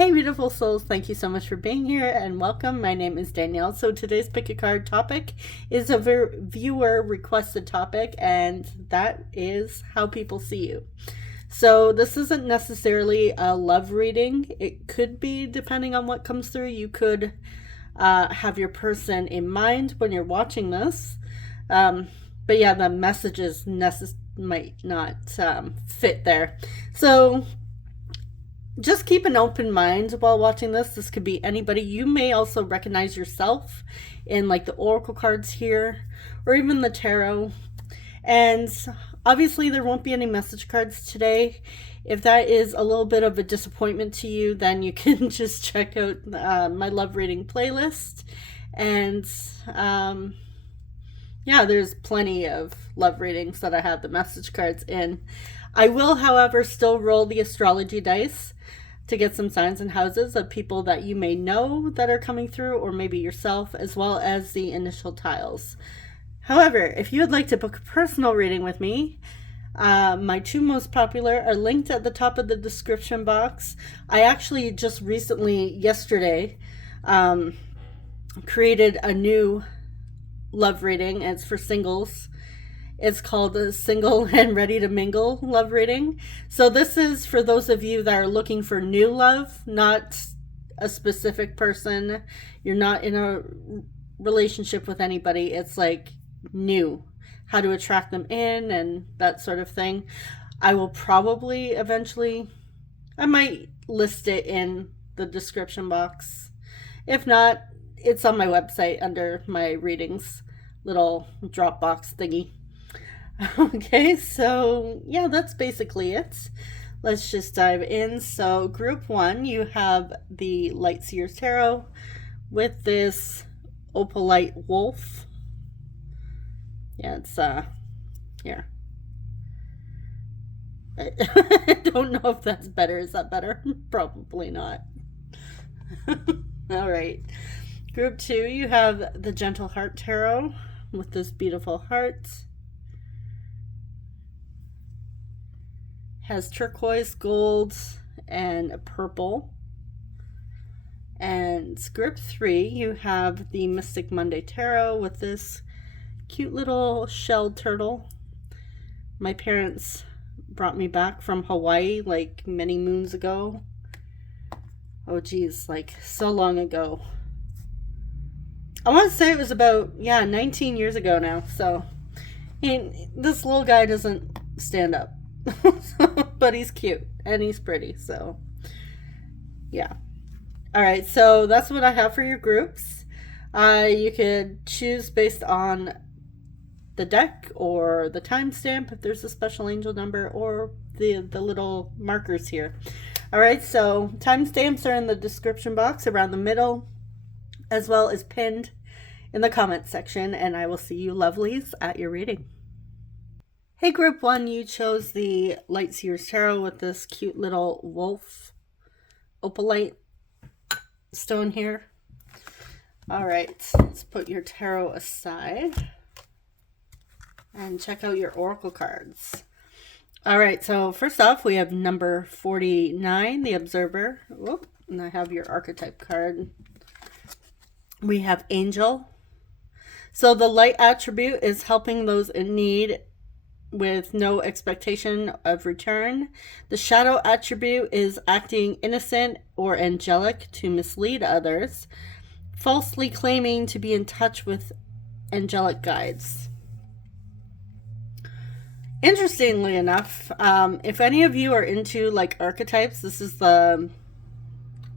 Hey beautiful souls, thank you so much for being here and welcome. My name is Danielle. So today's pick a card topic is a viewer requested topic, and that is how people see you. So this isn't necessarily a love reading. It could be, depending on what comes through. You could have your person in mind when you're watching this. But yeah, the messages might not fit there. So just keep an open mind while watching this. This could be anybody. You may also recognize yourself in like the oracle cards here, or even the tarot. And obviously there won't be any message cards today. If that is a little bit of a disappointment to you, then you can just check out my love reading playlist. And yeah, there's plenty of love readings that I have the message cards in. I will, however, still roll the astrology dice to get some signs and houses of people that you may know that are coming through, or maybe yourself, as well as the initial tiles. However, if you would like to book a personal reading with me, my two most popular are linked at the top of the description box. I actually just recently, yesterday, created a new love reading. It's for singles. It's called the Single and Ready to Mingle love reading. So this is for those of you that are looking for new love, not a specific person. You're not in a relationship with anybody. It's like new, how to attract them in and that sort of thing. I will probably eventually, I might list it in the description box. If not, it's on my website under my readings little Dropbox thingy. Okay, so yeah, that's basically it. Let's just dive in. So group one, you have the Light Seers Tarot with this opalite wolf. Yeah, it's here. I don't know if that's better. Is that better? Probably not. All right. Group two, you have the Gentle Heart Tarot with this beautiful heart. Has turquoise, gold, and purple. And group three, you have the Mystic Monday Tarot with this cute little shell turtle. My parents brought me back from Hawaii like many moons ago. Oh geez, like so long ago. I want to say it was about, 19 years ago now. So this little guy doesn't stand up. But he's cute and he's pretty, so yeah. All right, so that's what I have for your groups. You could choose based on the deck or the timestamp if there's a special angel number, or the little markers here. All right, so timestamps are in the description box around the middle, as well as pinned in the comments section, and I will see you lovelies at your reading. Hey group one, you chose the Light Seers Tarot with this cute little wolf opalite stone here. All right, let's put your tarot aside and check out your oracle cards. All right, so first off, we have number 49, the Observer. Whoop, and I have your archetype card. We have Angel. So the light attribute is helping those in need with no expectation of return. The shadow attribute is acting innocent or angelic to mislead others, falsely claiming to be in touch with angelic guides. Interestingly enough, if any of you are into like archetypes, this is the,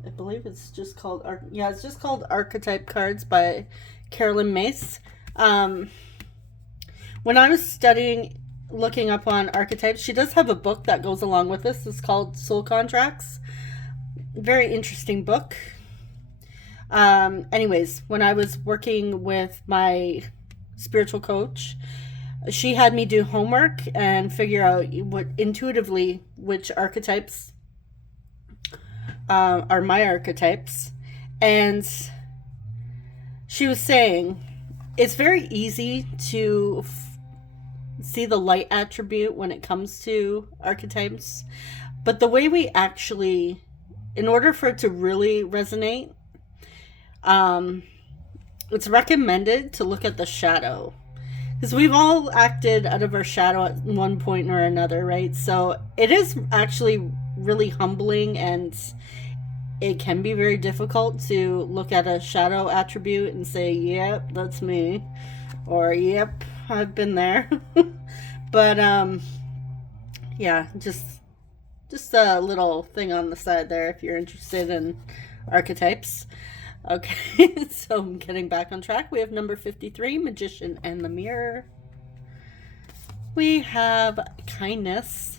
I believe it's just called, it's just called Archetype Cards by Carolyn Mace. When I was studying, looking up on archetypes, she does have a book that goes along with this. It's called Soul Contracts. Very interesting book. Anyways, when I was working with my spiritual coach, she had me do homework and figure out what intuitively which archetypes are my archetypes. And she was saying it's very easy to see the light attribute when it comes to archetypes, but the way we actually in order for it to really resonate, it's recommended to look at the shadow. Because we've all acted out of our shadow at one point or another, right? So it is actually really humbling, and it can be very difficult to look at a shadow attribute and say, yep, that's me. Or, yep, I've been there. But, yeah, just a little thing on the side there if you're interested in archetypes. Okay, so I'm getting back on track. We have number 53, Magician and the Mirror. We have Kindness.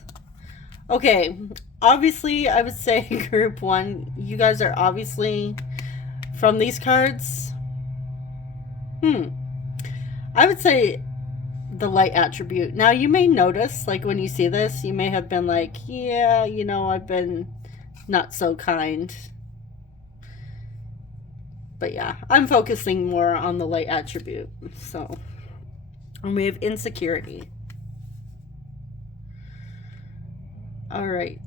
Okay, obviously, I would say group 1, you guys are obviously from these cards. I would say the light attribute. Now, you may notice, like, when you see this, you may have been like, yeah, you know, I've been not so kind. But yeah, I'm focusing more on the light attribute. So, and we have insecurity. All right.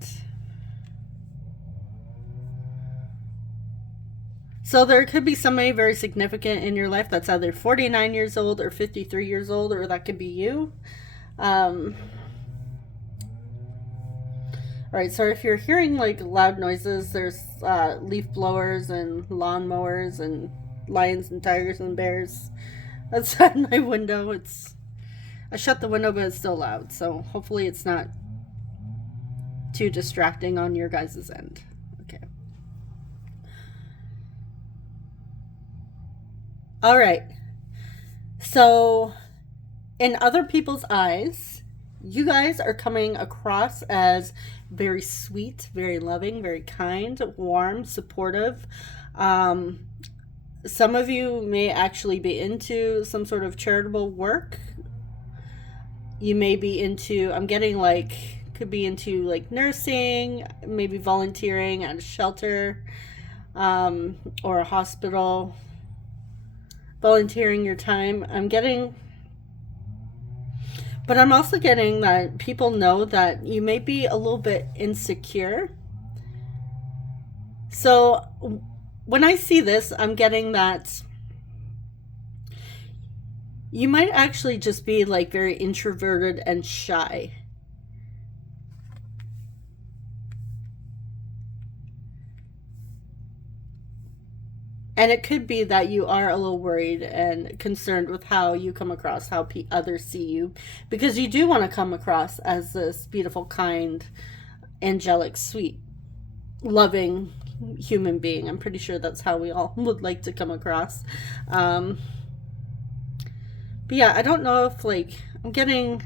So there could be somebody very significant in your life that's either 49 years old or 53 years old, or that could be you. All right, so if you're hearing like loud noises, there's leaf blowers and lawnmowers and lions and tigers and bears outside my window. I shut the window, but it's still loud, so hopefully it's not too distracting on your guys' end. Okay. All right. So, in other people's eyes, you guys are coming across as very sweet, very loving, very kind, warm, supportive. Some of you may actually be into some sort of charitable work. You may be into, I'm getting like, could be into like nursing, maybe volunteering at a shelter, or a hospital, volunteering your time. But I'm also getting that people know that you may be a little bit insecure. So when I see this, I'm getting that you might actually just be like very introverted and shy. And it could be that you are a little worried and concerned with how you come across, how others see you. Because you do want to come across as this beautiful, kind, angelic, sweet, loving human being. I'm pretty sure that's how we all would like to come across. But yeah, I don't know if like, I'm getting,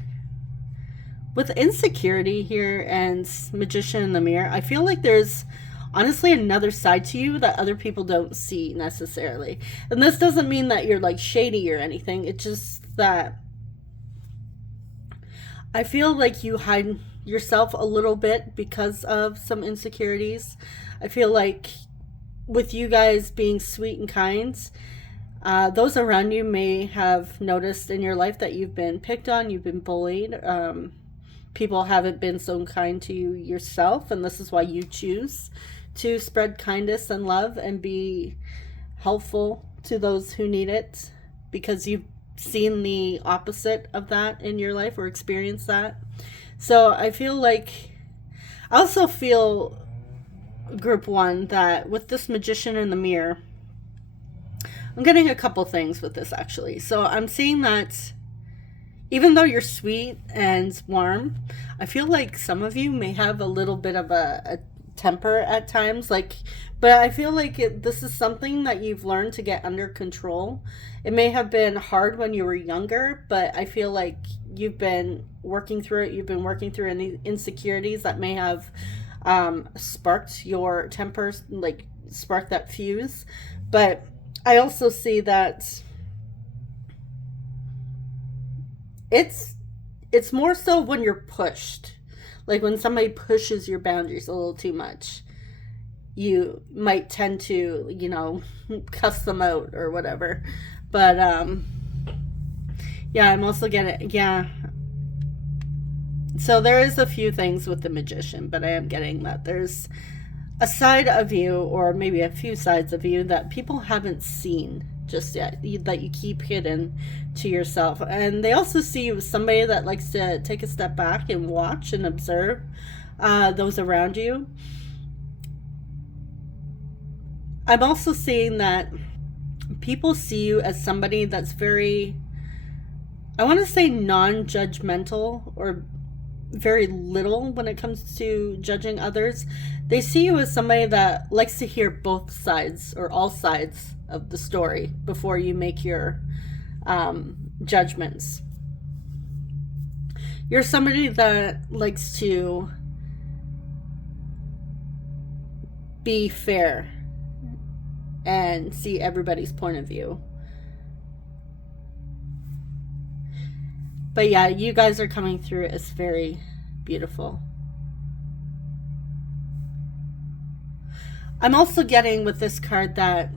with insecurity here and Magician in the Mirror, I feel like there's honestly another side to you that other people don't see necessarily. And this doesn't mean that you're like shady or anything. It's just that I feel like you hide yourself a little bit because of some insecurities. I feel like with you guys being sweet and kind, those around you may have noticed in your life that you've been picked on, you've been bullied. People haven't been so kind to you yourself, and this is why you choose to spread kindness and love and be helpful to those who need it, because you've seen the opposite of that in your life or experienced that. So I feel like, I also feel, group 1, that with this Magician in the Mirror, I'm getting a couple things with this actually. So I'm seeing that even though you're sweet and warm, I feel like some of you may have a little bit of a temper at times, like, but I feel like this is something that you've learned to get under control. It may have been hard when you were younger, but I feel like you've been working through it. You've been working through any insecurities that may have sparked your temper, like sparked that fuse. But I also see that it's more so when you're pushed. Like when somebody pushes your boundaries a little too much, you might tend to, you know, cuss them out or whatever. But yeah, I'm also getting, yeah. So there is a few things with the Magician, but I am getting that there's a side of you, or maybe a few sides of you, that people haven't seen just yet, that you keep hidden to yourself. And they also see you as somebody that likes to take a step back and watch and observe those around you. I'm also seeing that people see you as somebody that's very, I want to say, non-judgmental, or very little when it comes to judging others. They see you as somebody that likes to hear both sides, or all sides of the story, before you make your judgments. You're somebody that likes to be fair and see everybody's point of view. But yeah, you guys are coming through as very beautiful. I'm also getting with this card that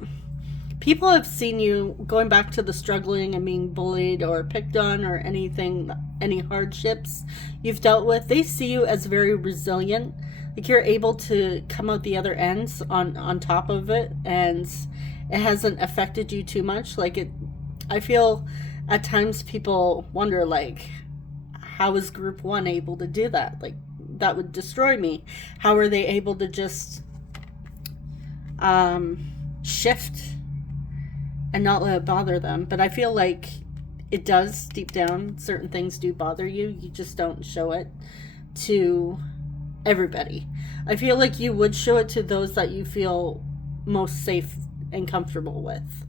people have seen you going back to the struggling and being bullied or picked on or anything, any hardships you've dealt with. They see you as very resilient. Like you're able to come out the other end on top of it, and it hasn't affected you too much. Like it, I feel at times people wonder, like, how is group one able to do that? Like, that would destroy me. How are they able to just shift and not let it bother them? But I feel like it does deep down. Certain things do bother you. You just don't show it to everybody. I feel like you would show it to those that you feel most safe and comfortable with.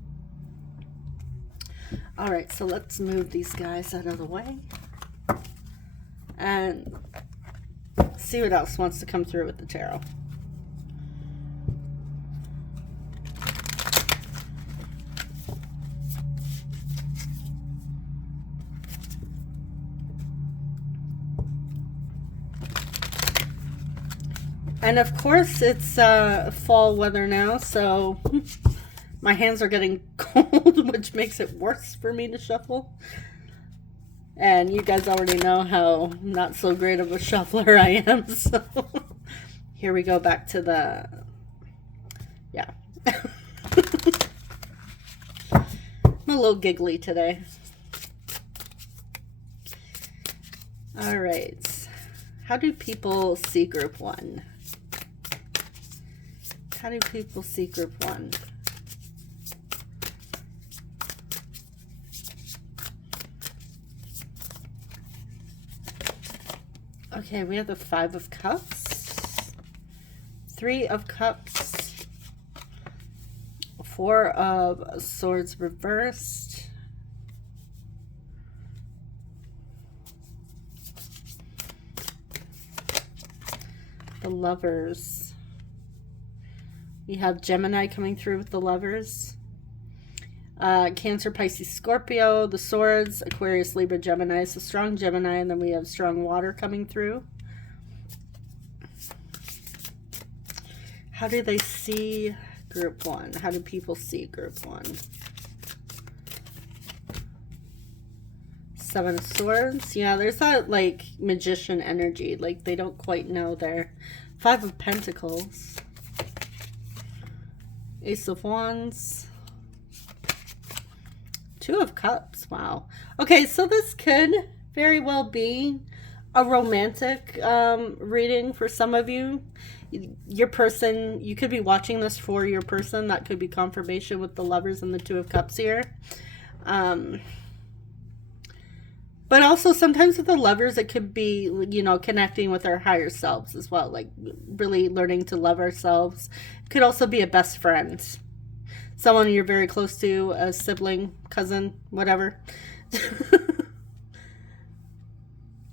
All right, so let's move these guys out of the way and see what else wants to come through with the tarot. And of course, it's fall weather now, so my hands are getting cold, which makes it worse for me to shuffle. And you guys already know how not so great of a shuffler I am, so here we go back to the, yeah. I'm a little giggly today. All right. How do people see group one? How do people see group one? Okay, we have the 5 of Cups, 3 of Cups, 4 of Swords reversed, the Lovers. We have Gemini coming through with the Lovers. Cancer, Pisces, Scorpio, the Swords, Aquarius, Libra, Gemini. So strong Gemini, and then we have strong water coming through. How do they see group one? How do people see group one? 7 of Swords. Yeah, there's that like magician energy. Like they don't quite know their 5 of Pentacles. Ace of Wands. 2 of Cups. Wow. Okay, so this could very well be a romantic reading for some of you. Your person, you could be watching this for your person. That could be confirmation with the Lovers and the 2 of Cups here. But also sometimes with the Lovers, it could be, you know, connecting with our higher selves as well. Like really learning to love ourselves. It could also be a best friend. Someone you're very close to, a sibling, cousin, whatever.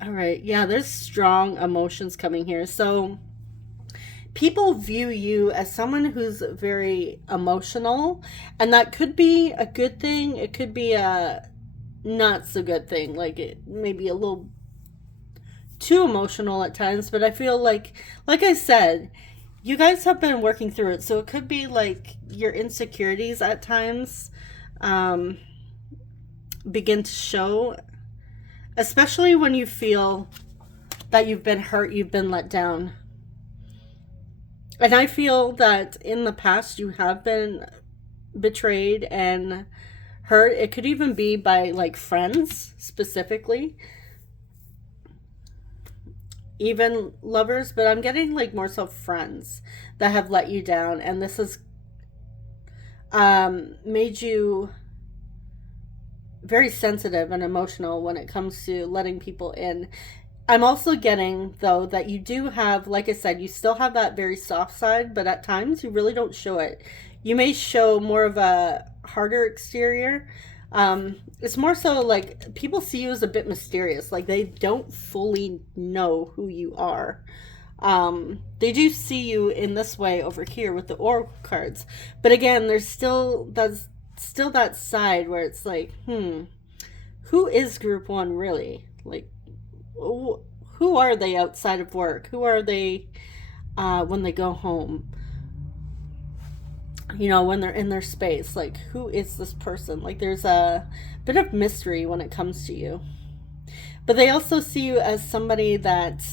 All right. Yeah, there's strong emotions coming here. So people view you as someone who's very emotional. And that could be a good thing. It could be a not so good thing. Like it may be a little too emotional at times. But I feel like I said, you guys have been working through it, so it could be like your insecurities at times begin to show, especially when you feel that you've been hurt, you've been let down. And I feel that in the past you have been betrayed and hurt. It could even be by like friends specifically, even lovers, but I'm getting like more so friends that have let you down, and this has made you very sensitive and emotional when it comes to letting people in. I'm also getting, though, that you do have, like I said, you still have that very soft side, but at times you really don't show it. You may show more of a harder exterior. It's more so like people see you as a bit mysterious, like they don't fully know who you are. They do see you in this way over here with the oracle cards, but again, there's still that side where it's like, who is group one really? Like, who are they outside of work? Who are they when they go home? You know, when they're in their space, like, who is this person? Like, there's a bit of mystery when it comes to you. But they also see you as somebody that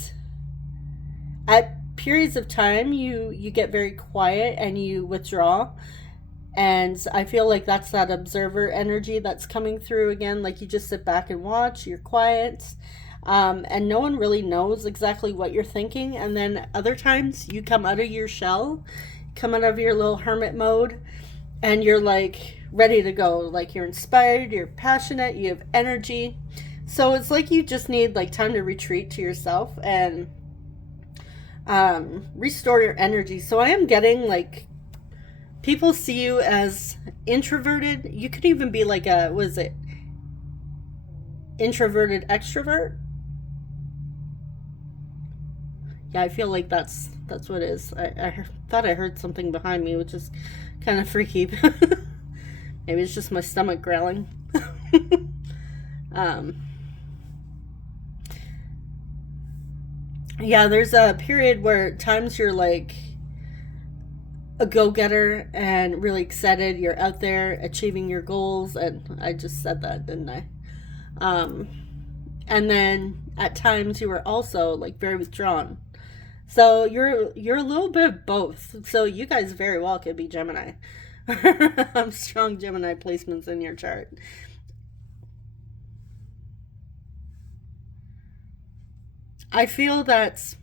at periods of time you get very quiet and you withdraw, and I feel like that's that observer energy that's coming through again. Like, you just sit back and watch, you're quiet, and no one really knows exactly what you're thinking. And then other times you come out of your shell, come out of your little hermit mode, and you're like ready to go. Like, you're inspired, you're passionate, you have energy. So it's like you just need like time to retreat to yourself and restore your energy. So I am getting like people see you as introverted. You could even be like a, was it introverted extrovert? Yeah, I feel like that's what it is. I thought I heard something behind me, which is kind of freaky. Maybe it's just my stomach growling. um, yeah, there's a period where times you're like a go-getter and really excited. You're out there achieving your goals, and I just said that, didn't I? And then at times you were also like very withdrawn. So you're a little bit of both. So you guys very well could be Gemini. Strong Gemini placements in your chart. I feel that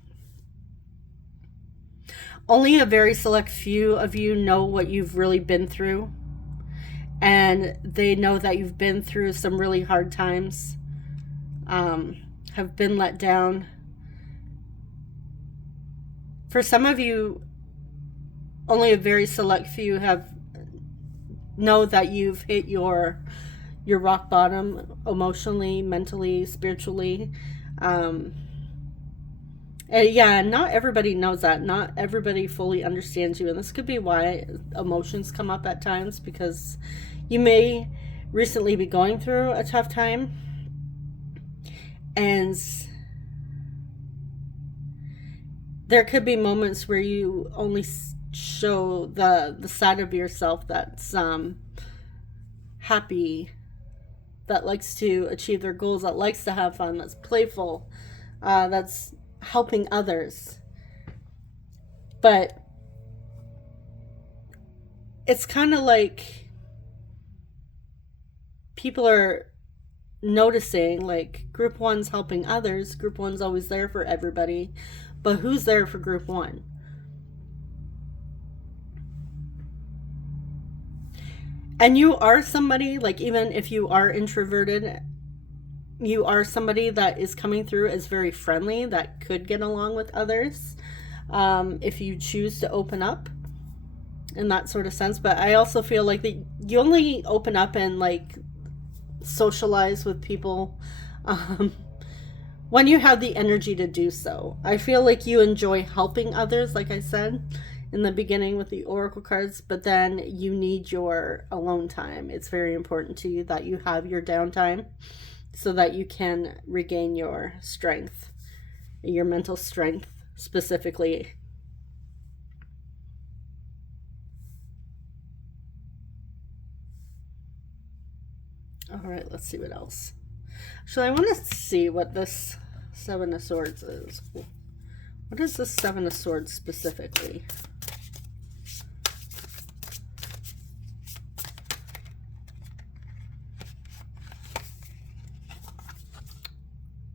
only a very select few of you know what you've really been through, and they know that you've been through some really hard times, have been let down. For some of you, only a very select few have know that you've hit your rock bottom emotionally, mentally, spiritually. Yeah, not everybody knows that. Not everybody fully understands you. And this could be why emotions come up at times, because you may recently be going through a tough time. And there could be moments where you only show the side of yourself that's happy, that likes to achieve their goals, that likes to have fun, that's playful, that's helping others. But it's kind of like people are noticing, like, group one's helping others, group one's always there for everybody, but who's there for group one? And you are somebody, like, even if you are introverted, you are somebody that is coming through as very friendly, that could get along with others, if you choose to open up in that sort of sense. But I also feel like that you only open up and like socialize with people when you have the energy to do so. I feel like you enjoy helping others, like I said in the beginning with the oracle cards, but then you need your alone time. It's very important to you that you have your downtime so that you can regain your strength, your mental strength specifically. All right, let's see what else. So I want to see what this Seven of Swords is. What is the Seven of Swords specifically?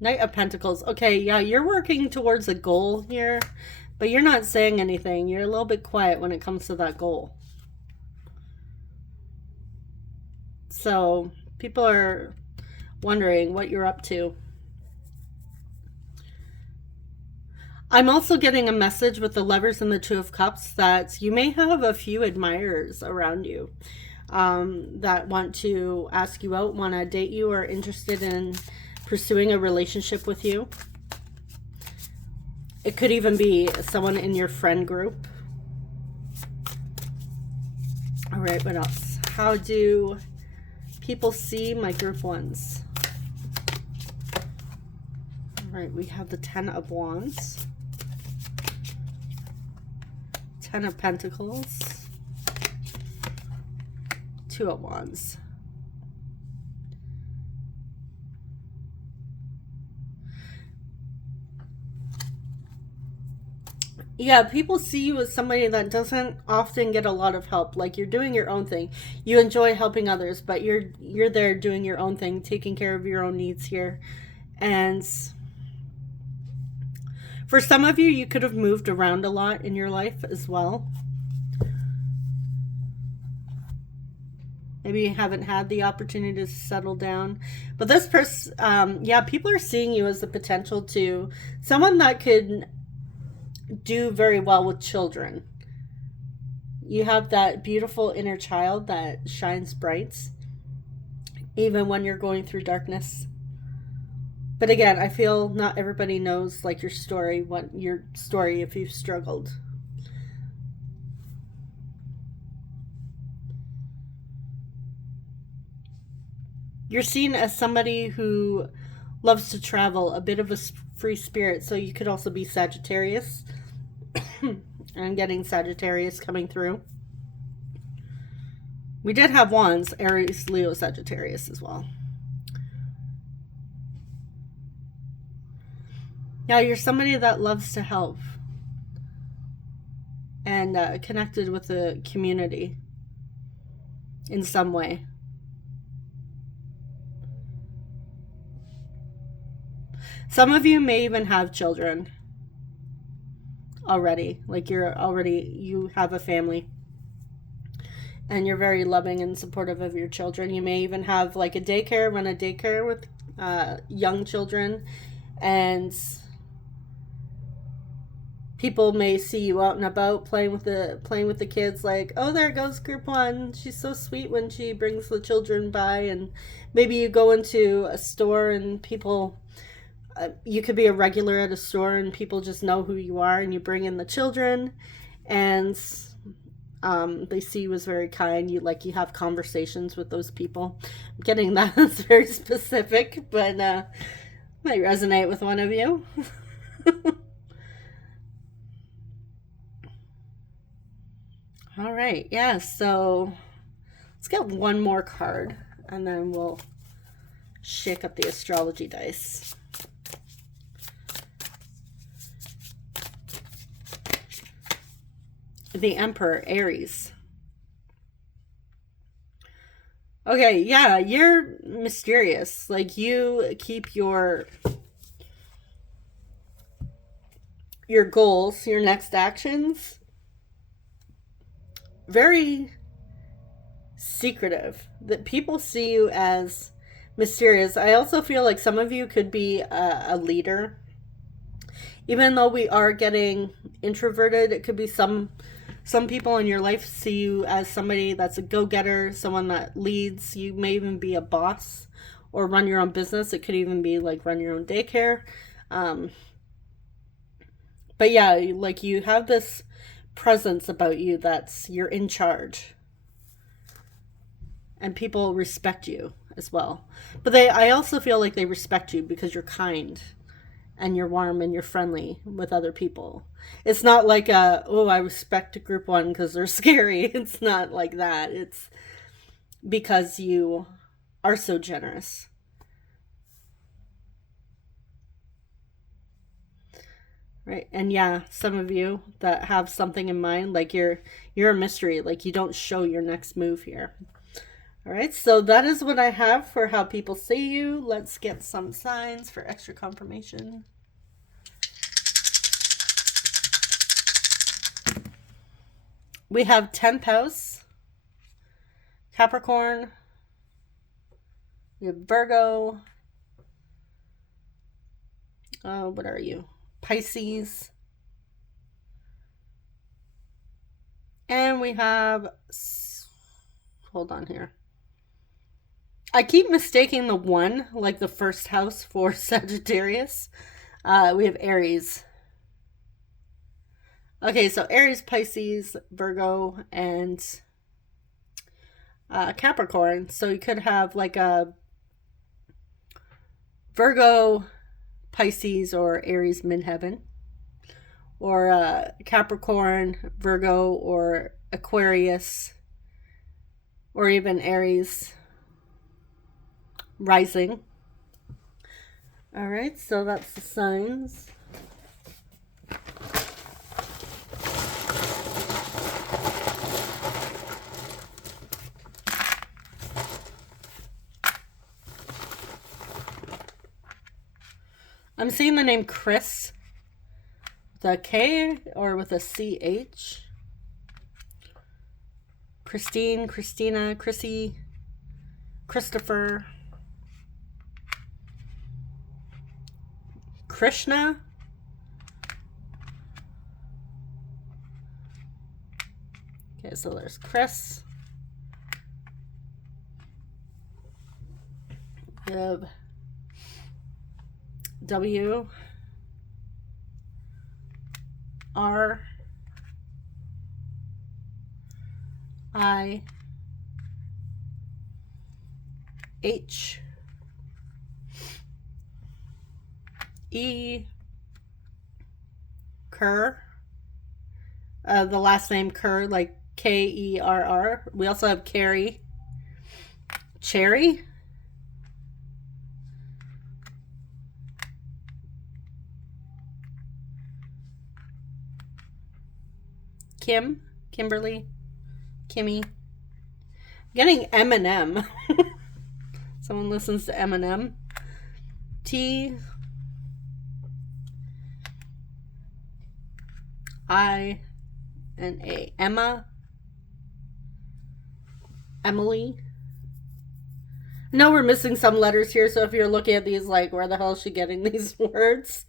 Knight of Pentacles. Okay, yeah, you're working towards a goal here, but you're not saying anything. You're a little bit quiet when it comes to that goal. So people are wondering what you're up to. I'm also getting a message with the Lovers and the Two of Cups that you may have a few admirers around you that want to ask you out, want to date you, or interested in pursuing a relationship with you. It could even be someone in your friend group. All right, what else? How do people see my group ones? All right, we have the Ten of Wands, Ten of Pentacles, Two of Wands. Yeah, people see you as somebody that doesn't often get a lot of help. Like, you're doing your own thing. You enjoy helping others, but you're there doing your own thing, taking care of your own needs here. And for some of you, you could have moved around a lot in your life as well. Maybe you haven't had the opportunity to settle down. But this person, yeah, people are seeing you as the potential to someone that could do very well with children. You have that beautiful inner child that shines bright, even when you're going through darkness. But again, I feel not everybody knows like your story, if you've struggled. You're seen as somebody who loves to travel, a bit of a free spirit, so you could also be Sagittarius. I'm getting Sagittarius coming through. We did have Wands, Aries, Leo, Sagittarius as well. Now you're somebody that loves to help and connected with the community in some way. Some of you may even have children already. Like you have a family and you're very loving and supportive of your children. You may even have like run a daycare with young children, and people may see you out and about playing with the kids, like, oh, there goes group one, she's so sweet when she brings the children by. And maybe you go into a store and people, you could be a regular at a store and people just know who you are, and you bring in the children, and they see you as very kind. You have conversations with those people. I'm getting that. It's very specific, but might resonate with one of you. All right, yeah, so let's get one more card and then we'll shake up the astrology dice. The Emperor, Aries. Okay, yeah, you're mysterious. Like, you keep your goals, your next actions, very secretive. That people see you as mysterious. I also feel like some of you could be a leader. Even though we are getting introverted, it could be some people in your life see you as somebody that's a go-getter, someone that leads. You may even be a boss or run your own business. It could even be like run your own daycare. But yeah, like, you have this presence about you that's, you're in charge. And people respect you as well. But I also feel like they respect you because you're kind and you're warm and you're friendly with other people. It's not like I respect group one because they're scary. It's not like that. It's because you are so generous. Right. And yeah, some of you that have something in mind, like you're a mystery, like you don't show your next move here. All right, so that is what I have for how people see you. Let's get some signs for extra confirmation. We have 10th house, Capricorn, we have Virgo, what are you? Pisces, and we have, hold on here. I keep mistaking the one, like the first house, for Sagittarius. We have Aries. Okay, so Aries, Pisces, Virgo, and Capricorn. So you could have like a Virgo, Pisces, or Aries midheaven. Or Capricorn, Virgo, or Aquarius, or even Aries rising. All right, so that's the signs. I'm seeing the name Chris with a K or with a CH. Christine, Christina, Chrissy, Christopher, Krishna. Okay, so there's Chris. We have W, R, I, H, E, Kerr. The last name Kerr, like Kerr. We also have Carrie, Cherry, Kim, Kimberly, Kimmy. Getting Eminem. Someone listens to Eminem. T, I, and A. Emma, Emily. No, we're missing some letters here, so if you're looking at these like, where the hell is she getting these words?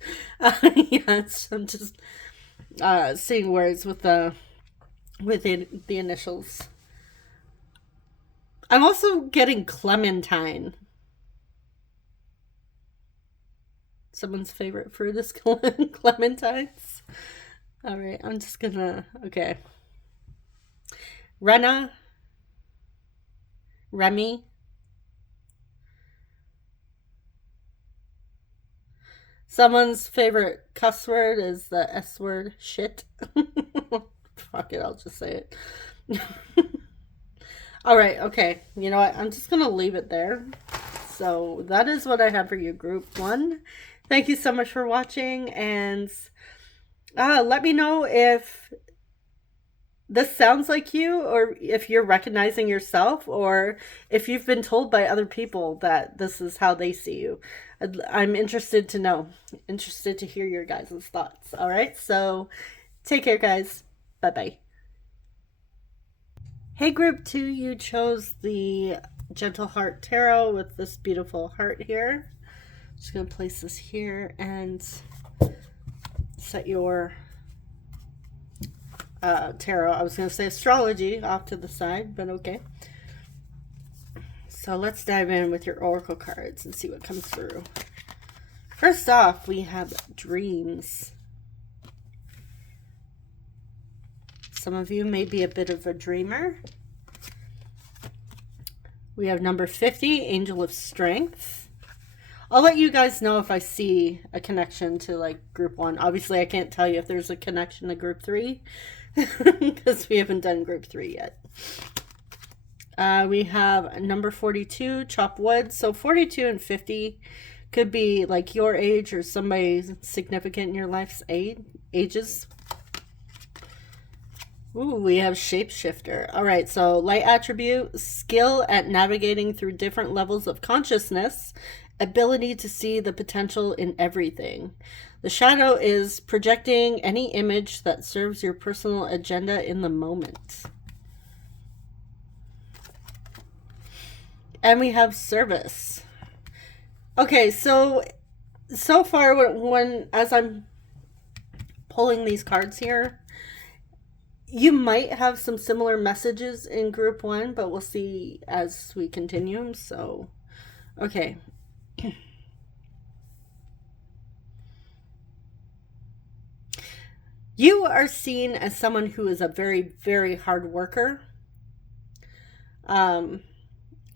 Yes, I'm just seeing words with the initials. I'm also getting Clementine. Someone's favorite fruit is clementines. All right, I'm just gonna, okay. Rena, Remy, someone's favorite cuss word is the S word, shit. Fuck it, I'll just say it. All right, okay. You know what? I'm just going to leave it there. So that is what I have for you, Group 1. Thank you so much for watching. And let me know if this sounds like you, or if you're recognizing yourself, or if you've been told by other people that this is how they see you. I'm interested to know. Interested to hear your guys' thoughts. All right, so take care, guys. Bye-bye. Hey, Group 2, you chose the Gentle Heart Tarot with this beautiful heart here. Just going to place this here and set your tarot. I was going to say astrology off to the side, but okay. So let's dive in with your oracle cards and see what comes through. First off, we have dreams. Some of you may be a bit of a dreamer. We have number 50, Angel of Strength. I'll let you guys know if I see a connection to like Group 1. Obviously, I can't tell you if there's a connection to Group 3 because we haven't done Group 3 yet. We have number 42, Chop Wood. So 42 and 50 could be like your age or somebody significant in your life's ages. Ooh, we have shapeshifter. All right, so light attribute, skill at navigating through different levels of consciousness, ability to see the potential in everything. The shadow is projecting any image that serves your personal agenda in the moment. And we have service. Okay, so far when as I'm pulling these cards here, you might have some similar messages in group 1, but we'll see as we continue. So, okay. You are seen as someone who is a very, very hard worker.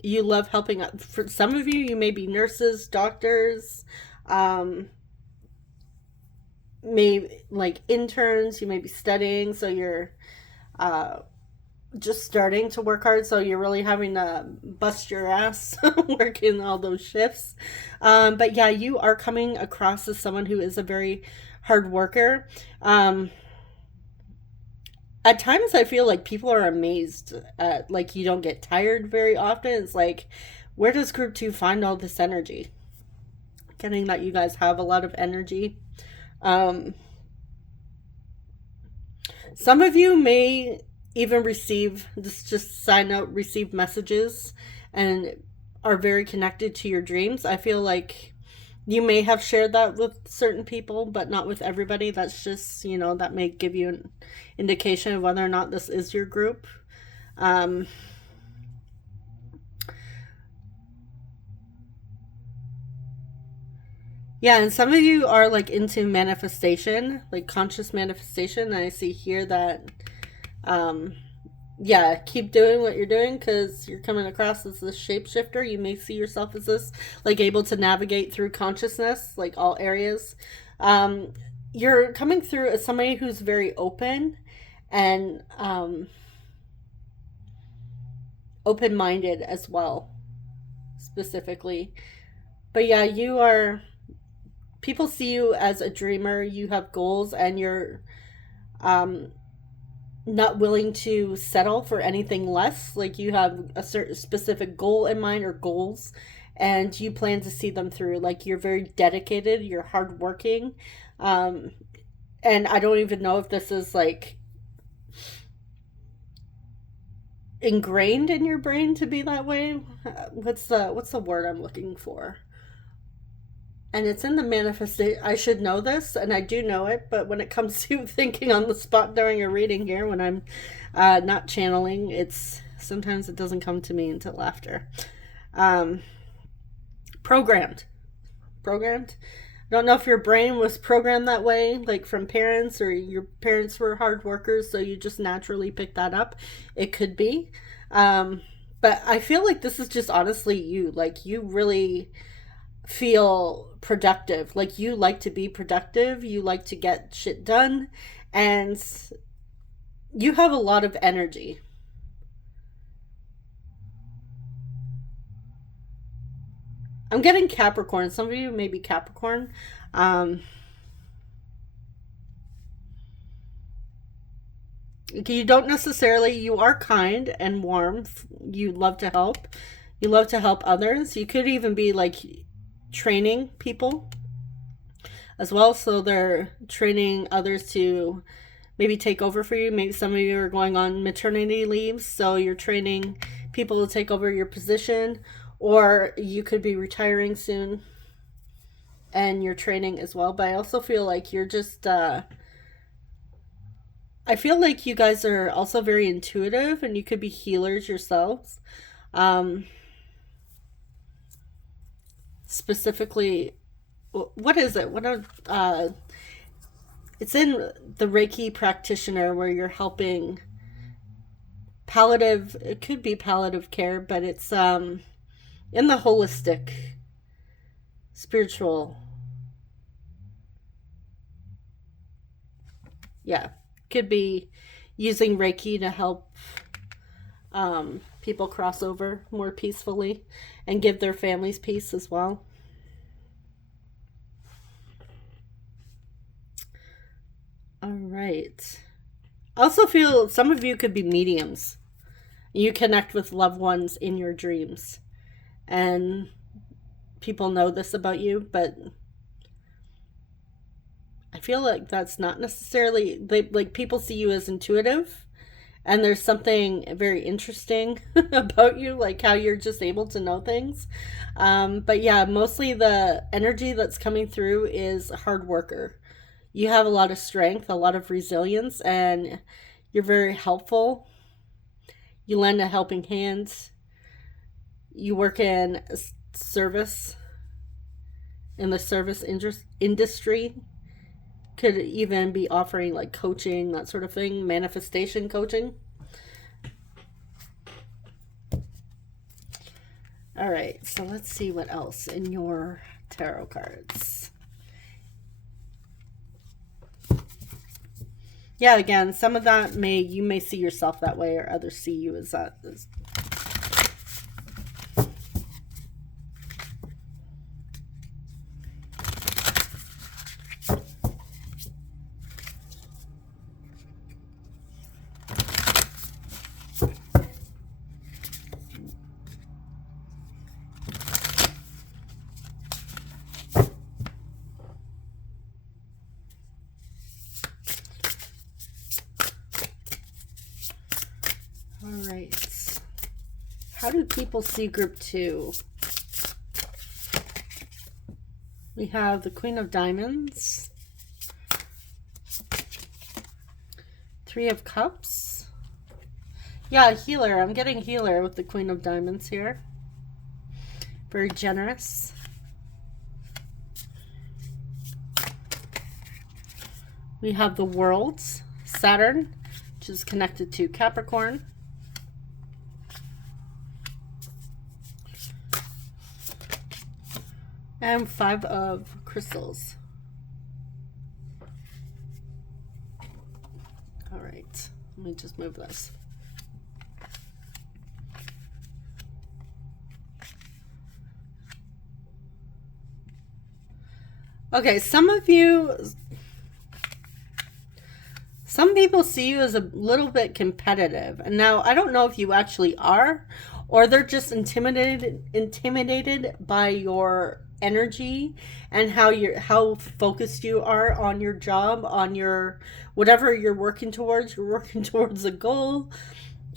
You love helping out. For some of you, you may be nurses, doctors, maybe like interns. You may be studying, so you're just starting to work hard, so you're really having to bust your ass working all those shifts. But yeah, you are coming across as someone who is a very hard worker. At times I feel like people are amazed at, like, you don't get tired very often. It's like, where does group 2 find all this energy? Getting that you guys have a lot of energy. Some of you may even receive, this just side note, receive messages and are very connected to your dreams. I feel like you may have shared that with certain people, but not with everybody. That's just, that may give you an indication of whether or not this is your group. Yeah, and some of you are like into manifestation, like conscious manifestation. And I see here that, yeah, keep doing what you're doing because you're coming across as this shapeshifter. You may see yourself as this, like, able to navigate through consciousness, like all areas. You're coming through as somebody who's very open and open-minded as well, specifically. But yeah, you are, people see you as a dreamer. You have goals and you're not willing to settle for anything less. Like, you have a certain specific goal in mind or goals, and you plan to see them through. Like, you're very dedicated, you're hardworking. And I don't even know if this is like ingrained in your brain to be that way. What's the word I'm looking for? And it's in the manifestation. I should know this, and I do know it, but when it comes to thinking on the spot during a reading here, when I'm not channeling, sometimes it doesn't come to me until after. Programmed. I don't know if your brain was programmed that way, like from parents, or your parents were hard workers, so you just naturally picked that up. It could be. But I feel like this is just honestly you. Like, you really feel productive. Like, you like to be productive. You like to get shit done. And you have a lot of energy. I'm getting Capricorn. Some of you may be Capricorn. You don't necessarily, you are kind and warm. You love to help. You love to help others. You could even be like training people as well. So they're training others to maybe take over for you. Maybe some of you are going on maternity leave, so you're training people to take over your position. Or you could be retiring soon and you're training as well. But I also feel like you're just, I feel like you guys are also very intuitive and you could be healers yourselves. Specifically, what is it? It's in the Reiki practitioner where you're helping palliative, it could be palliative care, but it's, in the holistic, spiritual, yeah, could be using Reiki to help people cross over more peacefully and give their families peace as well. All right. I also feel some of you could be mediums. You connect with loved ones in your dreams. And people know this about you, but I feel like that's not necessarily, like people see you as intuitive, and there's something very interesting about you, like how you're just able to know things. But yeah, mostly the energy that's coming through is a hard worker. You have a lot of strength, a lot of resilience, and you're very helpful. You lend a helping hand. You work in service, in the service industry. Could even be offering like coaching, that sort of thing, manifestation coaching. All right, so let's see what else in your tarot cards. Yeah, again, some of that you may see yourself that way, or others see you as that. All right. How do people see group 2? We have the Queen of Diamonds, 3 of Cups. Yeah, healer. I'm getting healer with the Queen of Diamonds here. Very generous. We have the World, Saturn, which is connected to Capricorn. And 5 of Crystals. All right, let me just move this. Okay, some people see you as a little bit competitive. And now I don't know if you actually are, or they're just intimidated by your energy and how focused you are on your job, on your whatever you're working towards. You're working towards a goal.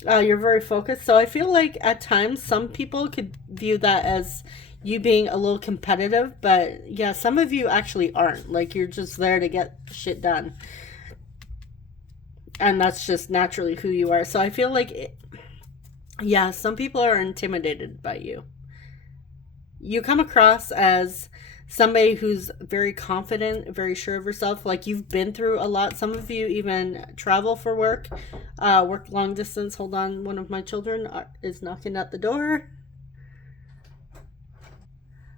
You're very focused. So I feel like at times some people could view that as you being a little competitive, but yeah, some of you actually aren't. Like, you're just there to get shit done. And that's just naturally who you are. So I feel like, yeah, some people are intimidated by you. You come across as somebody who's very confident, very sure of yourself. Like, you've been through a lot. Some of you even travel for work, work long distance. Hold on, one of my children is knocking at the door.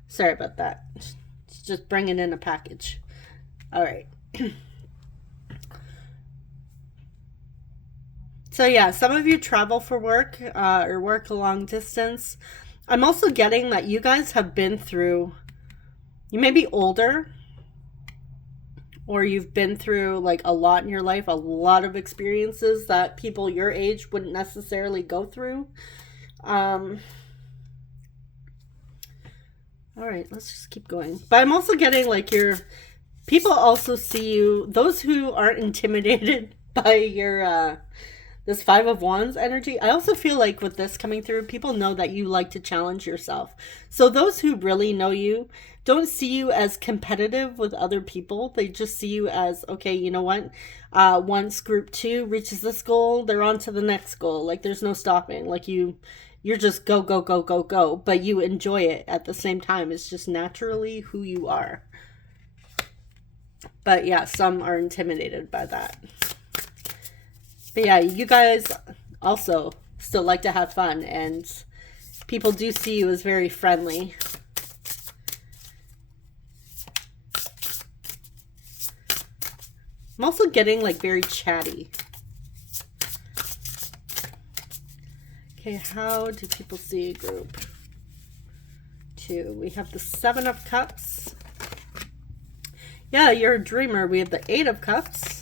Sorry about that. It's just bringing in a package. All right. So yeah, some of you travel for work or work a long distance. I'm also getting that you guys have been through, you may be older, or you've been through like a lot in your life, a lot of experiences that people your age wouldn't necessarily go through. All right, let's just keep going. But I'm also getting like people also see you, those who aren't intimidated by your this 5 of Wands energy. I also feel like with this coming through, people know that you like to challenge yourself. So those who really know you don't see you as competitive with other people. They just see you as, okay, you know what? Once group 2 reaches this goal, they're on to the next goal. Like, there's no stopping. Like, you're just go, go, go, go, go. But you enjoy it at the same time. It's just naturally who you are. But yeah, some are intimidated by that. But yeah, you guys also still like to have fun, and people do see you as very friendly. I'm also getting like very chatty. Okay, how do people see group 2? We have the 7 of Cups. Yeah, you're a dreamer. We have the 8 of Cups.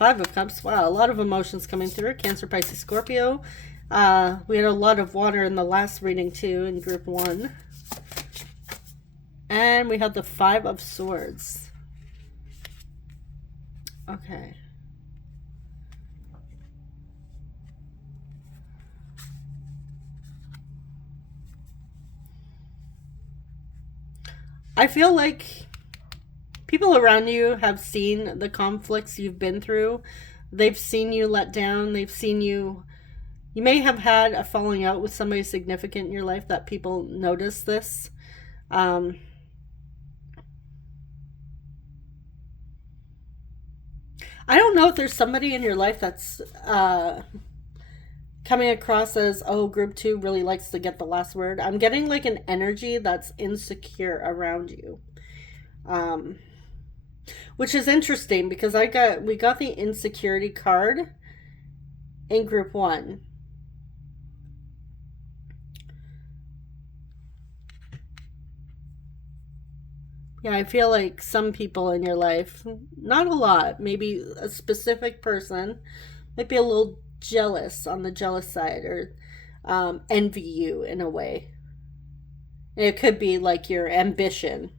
Five of Cups. Wow, a lot of emotions coming through. Cancer, Pisces, Scorpio. We had a lot of water in the last reading too in group 1. And we have the Five of Swords. Okay. I feel like people around you have seen the conflicts you've been through. They've seen you let down. They've seen you. You may have had a falling out with somebody significant in your life that people notice this. I don't know if there's somebody in your life that's coming across as, oh, group 2 really likes to get the last word. I'm getting like an energy that's insecure around you. Which is interesting because we got the insecurity card in group 1. Yeah, I feel like some people in your life, not a lot, maybe a specific person, might be a little jealous on the jealous side, or envy you in a way. It could be like your ambition.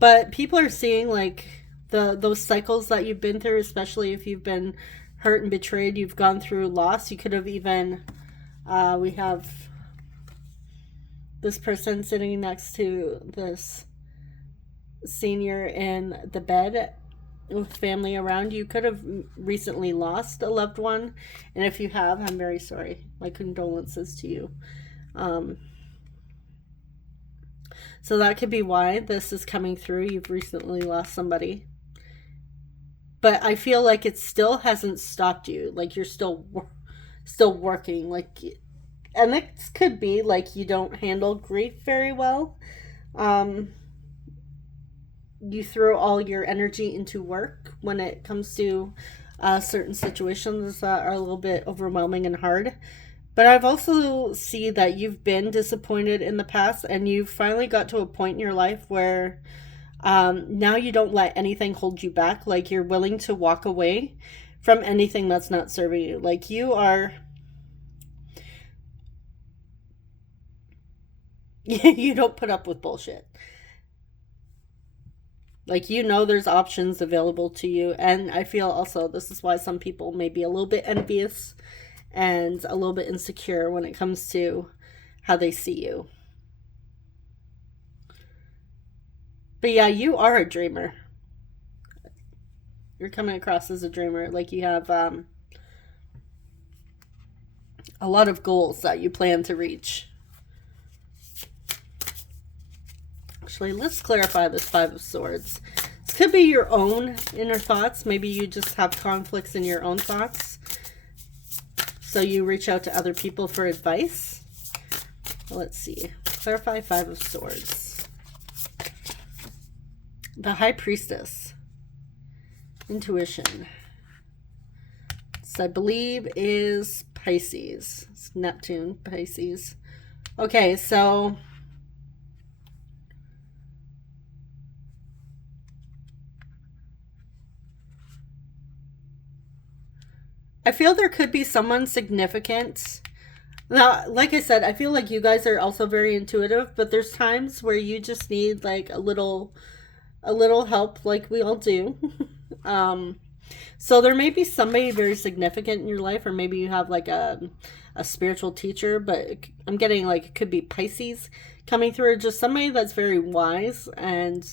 But people are seeing like those cycles that you've been through, especially if you've been hurt and betrayed, you've gone through loss. You could have even, we have this person sitting next to this senior in the bed with family around. You could have recently lost a loved one. And if you have, I'm very sorry. My condolences to you. So that could be why this is coming through. You've recently lost somebody. But I feel like it still hasn't stopped you. Like you're still working. Like, and this could be like you don't handle grief very well. You throw all your energy into work when it comes to certain situations that are a little bit overwhelming and hard. But I've also seen that you've been disappointed in the past, and you've finally got to a point in your life where now you don't let anything hold you back. Like you're willing to walk away from anything that's not serving you. Like you are, you don't put up with bullshit. Like, you know, there's options available to you. And I feel also this is why some people may be a little bit envious and a little bit insecure when it comes to how they see you. But yeah, you are a dreamer. You're coming across as a dreamer. Like you have a lot of goals that you plan to reach. Actually, let's clarify this Five of Swords. This could be your own inner thoughts. Maybe you just have conflicts in your own thoughts. So you reach out to other people for advice. Let's see. Clarify Five of Swords. The High Priestess. Intuition. This, I believe, is Pisces. It's Neptune, Pisces. Okay, so I feel there could be someone significant. Now, like I said, I feel like you guys are also very intuitive, but there's times where you just need like a little help, like we all do. So there may be somebody very significant in your life, or maybe you have like a spiritual teacher, but I'm getting like it could be Pisces coming through, or just somebody that's very wise and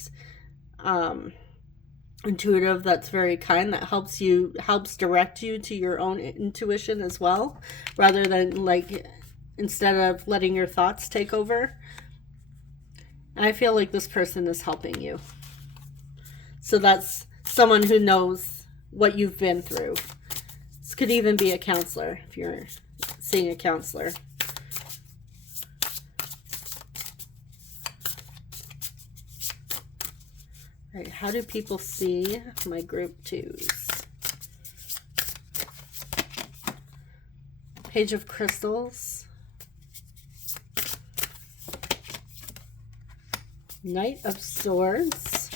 intuitive, that's very kind, that helps direct you to your own intuition as well, rather than like instead of letting your thoughts take over. And I feel like this person is helping you. So that's someone who knows what you've been through. This could even be a counselor if you're seeing a counselor. Right, how do people see my group twos? Page of Crystals. Knight of Swords.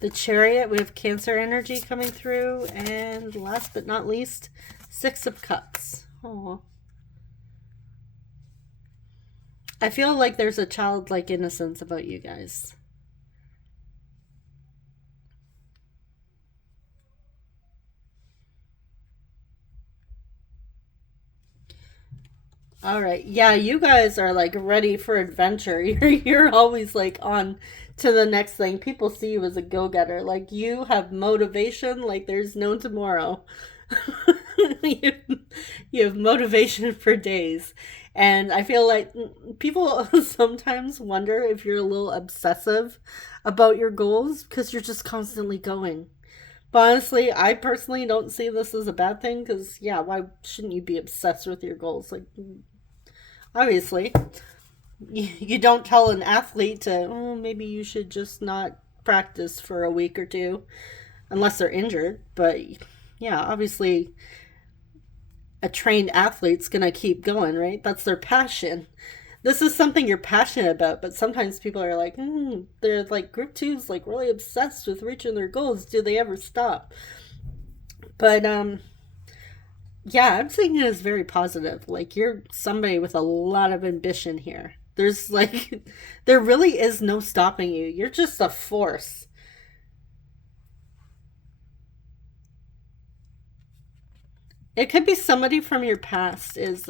The Chariot, we have Cancer energy coming through. And last but not least, Six of Cups. Oh, I feel like there's a childlike innocence about you guys. All right. Yeah, you guys are like ready for adventure. You're always like on to the next thing. People see you as a go-getter. Like you have motivation like there's no tomorrow. you, you have motivation for days. And I feel like people sometimes wonder if you're a little obsessive about your goals because you're just constantly going. But honestly, I personally don't see this as a bad thing because, yeah, why shouldn't you be obsessed with your goals? Like, obviously, you don't tell an athlete to, oh, maybe you should just not practice for a week or two unless they're injured. But yeah, obviously, a trained athlete's going to keep going, right? That's their passion. This is something you're passionate about, but sometimes people are like, they're like group two's like really obsessed with reaching their goals. Do they ever stop? But yeah, I'm seeing it as very positive. Like you're somebody with a lot of ambition here. There's like, there really is no stopping you. You're just a force. It could be somebody from your past is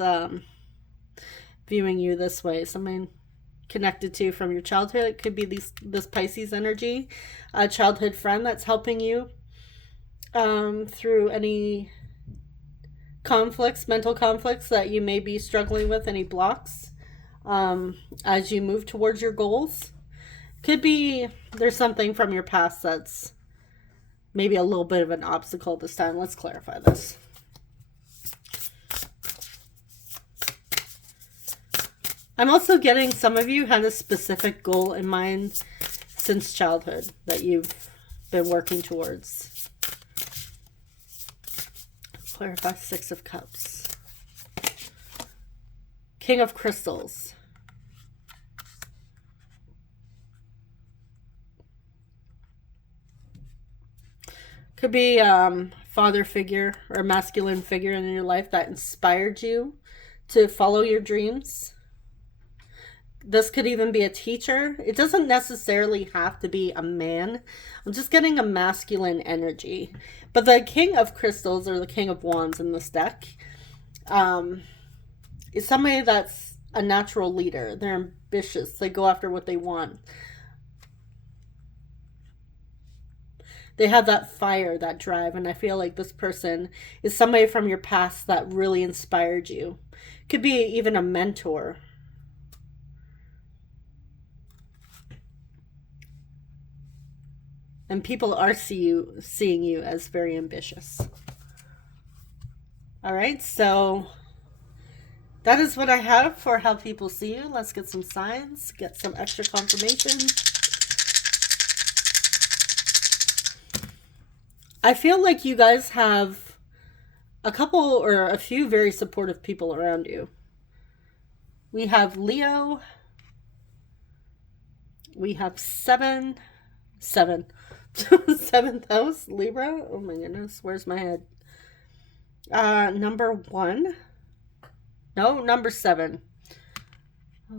viewing you this way. Someone connected to from your childhood. It could be this Pisces energy, a childhood friend that's helping you through any conflicts, mental conflicts that you may be struggling with, any blocks as you move towards your goals. Could be there's something from your past that's maybe a little bit of an obstacle this time. Let's clarify this. I'm also getting some of you had a specific goal in mind since childhood that you've been working towards. Clarify. Six of Cups. King of Crystals. Could be father figure or masculine figure in your life that inspired you to follow your dreams. This could even be a teacher. It doesn't necessarily have to be a man. I'm just getting a masculine energy. But the King of Crystals or the King of Wands in this deck is somebody that's a natural leader. They're ambitious. They go after what they want. They have that fire, that drive. And I feel like this person is somebody from your past that really inspired you. Could be even a mentor. And people are seeing you as very ambitious. All right, so that is what I have for how people see you. Let's get some signs, get some extra confirmation. I feel like you guys have a couple or a few very supportive people around you. We have Leo. We have seventh house, Libra. Oh my goodness, where's my head? Number 1. No, number 7.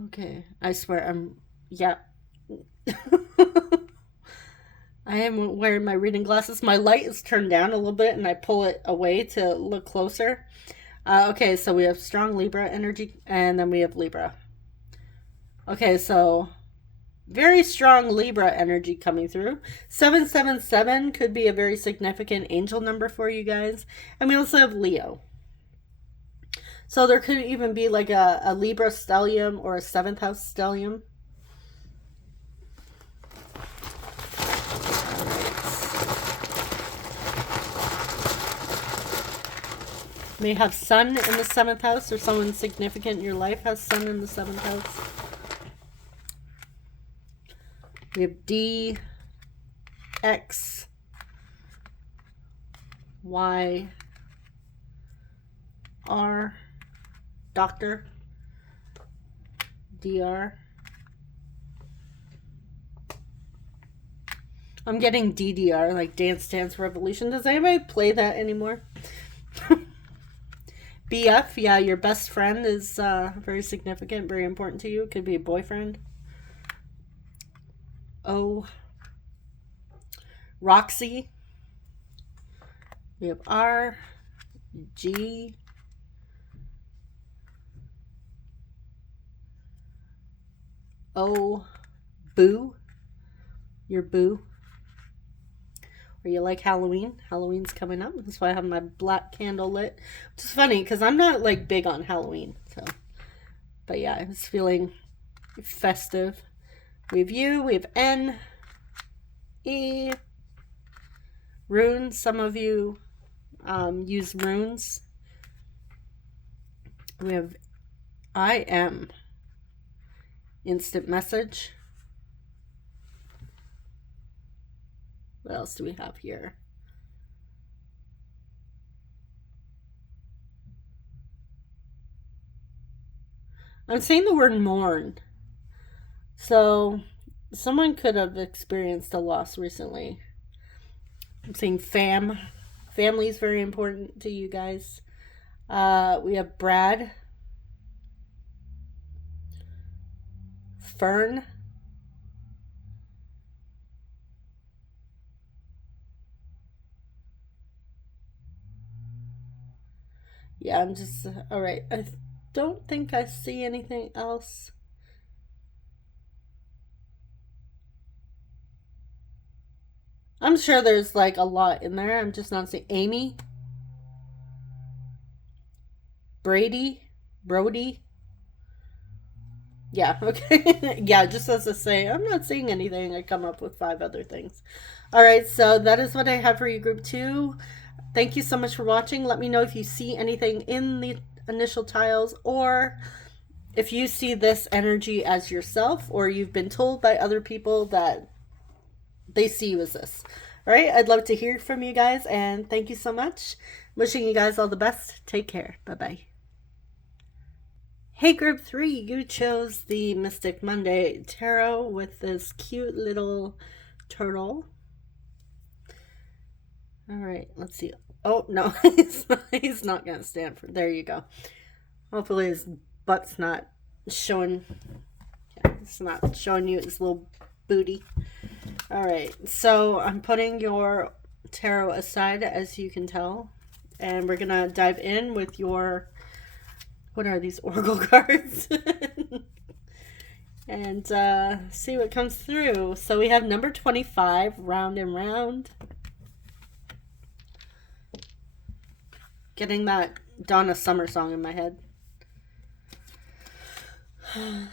Okay, I swear yeah. I am wearing my reading glasses. My light is turned down a little bit and I pull it away to look closer. Okay, so we have strong Libra energy and then we have Libra. Okay, so very strong Libra energy coming through. 777 could be a very significant angel number for you guys. And we also have Leo. So there could even be like a Libra stellium or a 7th house stellium. May have Sun in the 7th house, or someone significant in your life has Sun in the 7th house. We have D, X, Y, R, Doctor, DR, I'm getting DDR, like Dance Dance Revolution. Does anybody play that anymore? BF, yeah, your best friend is very significant, very important to you. Could be a boyfriend. O. Roxy. We have R. G. O. Boo. Your boo. Or you like Halloween? Halloween's coming up. That's why I have my black candle lit. Which is funny because I'm not like big on Halloween. So, but yeah, I was feeling festive. We have U. We have N. E. Runes. Some of you use runes. We have IM. Instant message. What else do we have here? I'm saying the word mourn. So someone could have experienced a loss recently. I'm saying fam. Family is very important to you guys. We have Brad. Fern. Yeah, I'm just... Alright, I don't think I see anything else. I'm sure there's like a lot in there. I'm just not seeing... Amy. Brody. Yeah, okay. Yeah, just as I say, I'm not seeing anything. I come up with 5 other things. Alright, so that is what I have for you, group 2. Thank you so much for watching. Let me know if you see anything in the initial tiles, or if you see this energy as yourself, or you've been told by other people that they see you as this. All right, I'd love to hear from you guys, and thank you so much. Wishing you guys all the best. Take care. Bye-bye. Hey, group 3, you chose the Mystic Monday Tarot with this cute little turtle. All right, let's see. Oh, no, he's not going to stand for... There you go. Hopefully his butt's not showing... Yeah, it's not showing you his little booty. All right, so I'm putting your tarot aside, as you can tell. And we're going to dive in with your... What are these oracle cards? And see what comes through. So we have number 25, round and round. Getting that Donna Summer song in my head.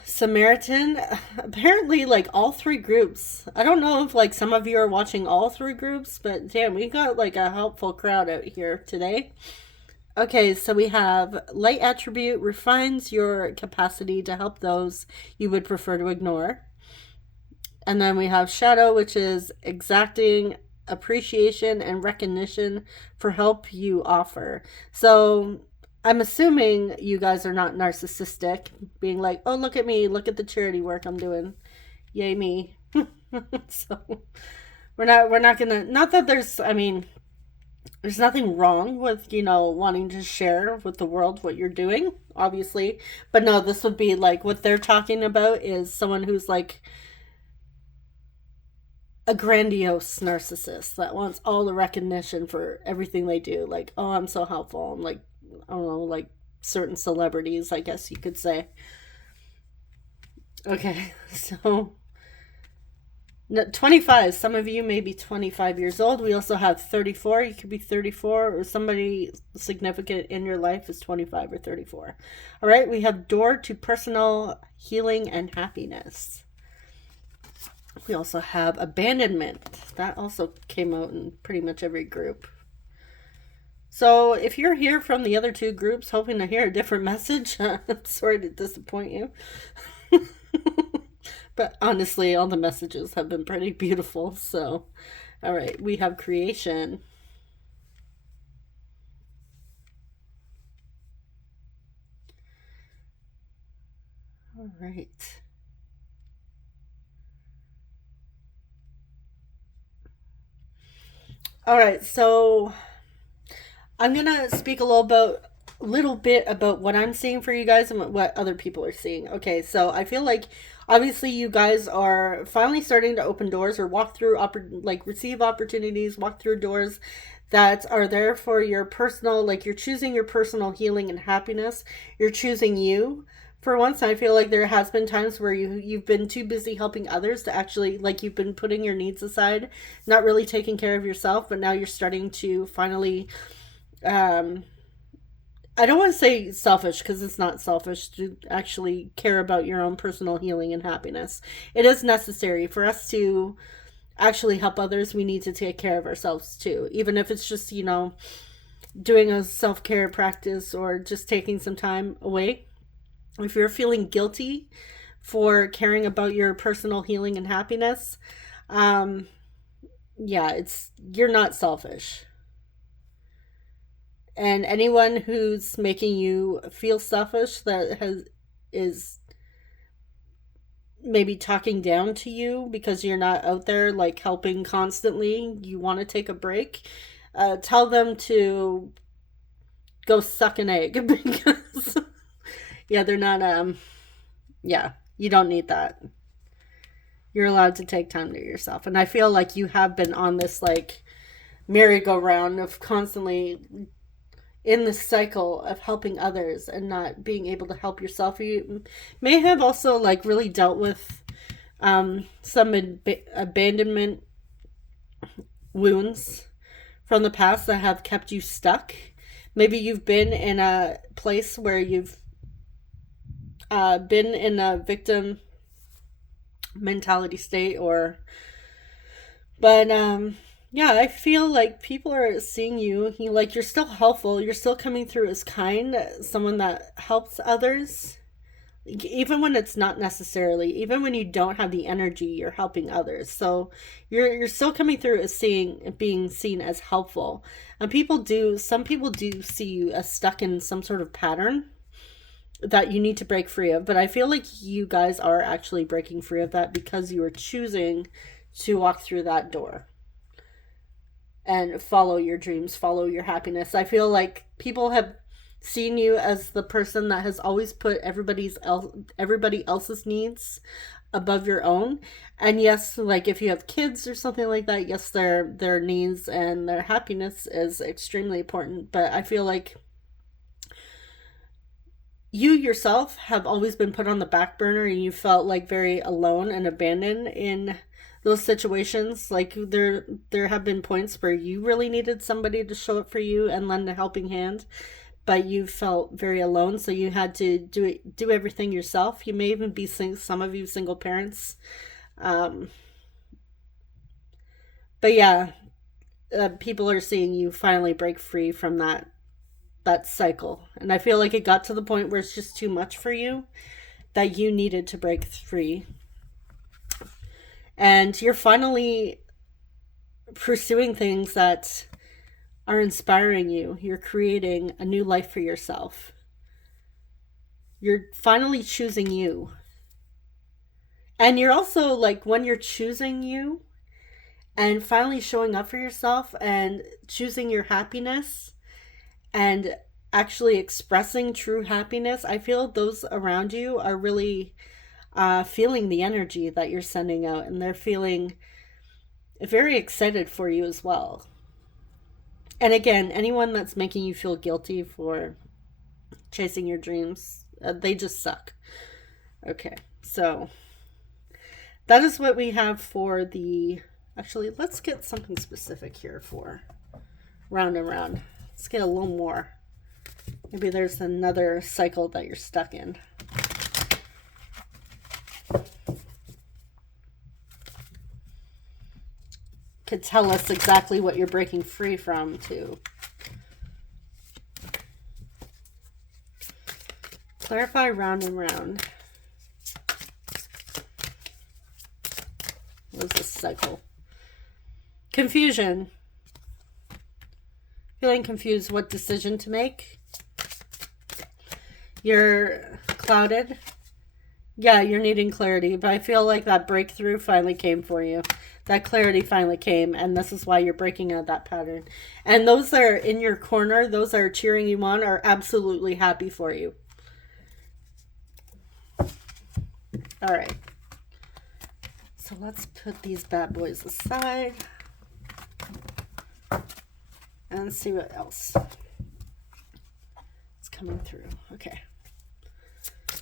Samaritan. Apparently, like, all 3 groups. I don't know if, like, some of you are watching all 3 groups, but damn, we got, like, a helpful crowd out here today. Okay, so we have light attribute refines your capacity to help those you would prefer to ignore. And then we have shadow, which is exacting appreciation and recognition for help you offer. So I'm assuming you guys are not narcissistic, being like, oh, look at me, look at the charity work I'm doing. Yay me. So we're not gonna, not that there's, I mean, there's nothing wrong with, you know, wanting to share with the world what you're doing, obviously. But no, this would be like, what they're talking about is someone who's like a grandiose narcissist that wants all the recognition for everything they do. Like, oh, I'm so helpful. I'm like, I don't know, like certain celebrities, I guess you could say. Okay, so 25. Some of you may be 25 years old. We also have 34. You could be 34, or somebody significant in your life is 25 or 34. All right, we have door to personal healing and happiness. We also have abandonment. That also came out in pretty much every group. So if you're here from the other 2 groups hoping to hear a different message, I'm sorry to disappoint you. But honestly, all the messages have been pretty beautiful. So, all right, we have creation. All right. All right, so I'm gonna speak a little bit about what I'm seeing for you guys and what other people are seeing. Okay, so I feel like obviously you guys are finally starting to open doors or walk through like receive opportunities, walk through doors that are there for your personal, like you're choosing your personal healing and happiness. You're choosing you. For once, I feel like there has been times where you've been too busy helping others to actually, like, you've been putting your needs aside, not really taking care of yourself, but now you're starting to finally um I don't want to say selfish because it's not selfish to actually care about your own personal healing and happiness. It is necessary for us to actually help others. We need to take care of ourselves too, even if it's just, doing a self-care practice or just taking some time away. If you're feeling guilty for caring about your personal healing and happiness, um yeah, it's you're not selfish. And anyone who's making you feel selfish that has is maybe talking down to you because you're not out there like helping constantly, you want to take a break, tell them to go suck an egg because yeah, they're not yeah, you don't need that. You're allowed to take time to yourself. And I feel like you have been on this like merry-go-round of constantly in the cycle of helping others and not being able to help yourself. You may have also like really dealt with some abandonment wounds from the past that have kept you stuck. Maybe you've been in a place where you've been in a victim mentality state, or but yeah, I feel like people are seeing you. Like you're still helpful. You're still coming through as kind, someone that helps others, even when it's not necessarily. Even when you don't have the energy, you're helping others. So you're still coming through as being seen as helpful. And some people do see you as stuck in some sort of pattern that you need to break free of. But I feel like you guys are actually breaking free of that because you are choosing to walk through that door and follow your dreams, follow your happiness. I feel like people have seen you as the person that has always put everybody else's needs above your own. And yes, like if you have kids or something like that, yes, their needs and their happiness is extremely important. But I feel like you yourself have always been put on the back burner and you felt like very alone and abandoned in those situations. Like there have been points where you really needed somebody to show up for you and lend a helping hand, but you felt very alone, so you had to do everything yourself. You may even be some of you single parents, um, but yeah, people are seeing you finally break free from that cycle. And I feel like it got to the point where it's just too much for you, that you needed to break free. And you're finally pursuing things that are inspiring you. You're creating a new life for yourself. You're finally choosing you. And you're also like, when you're choosing you and finally showing up for yourself and choosing your happiness and actually expressing true happiness, I feel those around you are really feeling the energy that you're sending out, and they're feeling very excited for you as well. And again, anyone that's making you feel guilty for chasing your dreams, they just suck. Okay, so that is what we have for the... Actually, let's get something specific here for round and round. Let's get a little more. Maybe there's another cycle that you're stuck in. Could tell us exactly what you're breaking free from too. Clarify round and round. What is this cycle? Confusion. Feeling confused what decision to make. You're clouded. Yeah, you're needing clarity, but I feel like that breakthrough finally came for you. That clarity finally came, and this is why you're breaking out of that pattern. And those that are in your corner, those that are cheering you on, are absolutely happy for you. All right. So let's put these bad boys aside and see what else is coming through. Okay.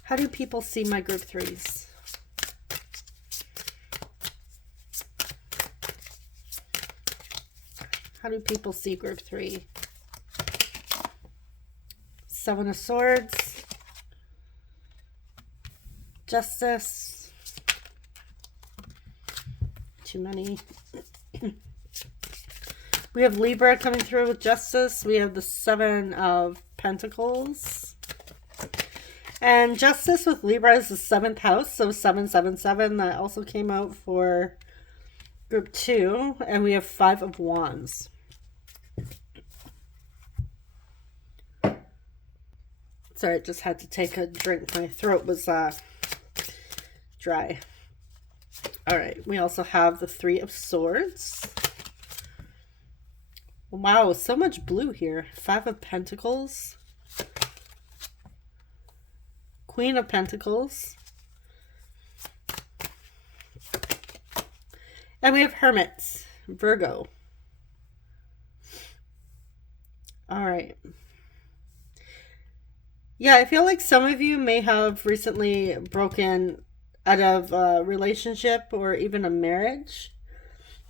How do people see my group threes? How do people see group 3? Seven of Swords. Justice. Too many. We have Libra coming through with Justice. We have the Seven of Pentacles. And Justice with Libra is the 7th house, so 777. That also came out for group 2. And we have 5 of Wands. Sorry, I just had to take a drink. My throat was dry. All right, we also have the 3 of Swords. Wow, so much blue here. 5 of Pentacles. Queen of Pentacles. And we have Hermits, Virgo. All right. Yeah, I feel like some of you may have recently broken out of a relationship or even a marriage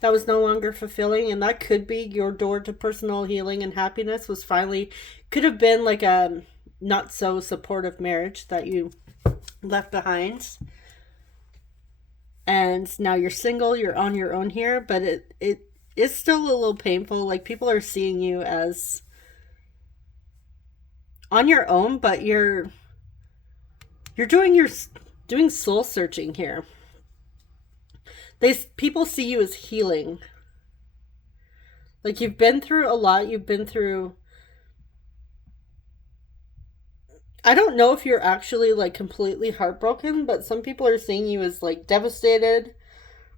that was no longer fulfilling, and that could be your door to personal healing and happiness. Was finally, could have been like a not so supportive marriage that you left behind, and now you're single, you're on your own here, but it is still a little painful. Like, people are seeing you as on your own, but you're doing soul searching here. People see you as healing. Like, you've been through a lot. You've been through, I don't know if you're actually like completely heartbroken, but some people are seeing you as like devastated,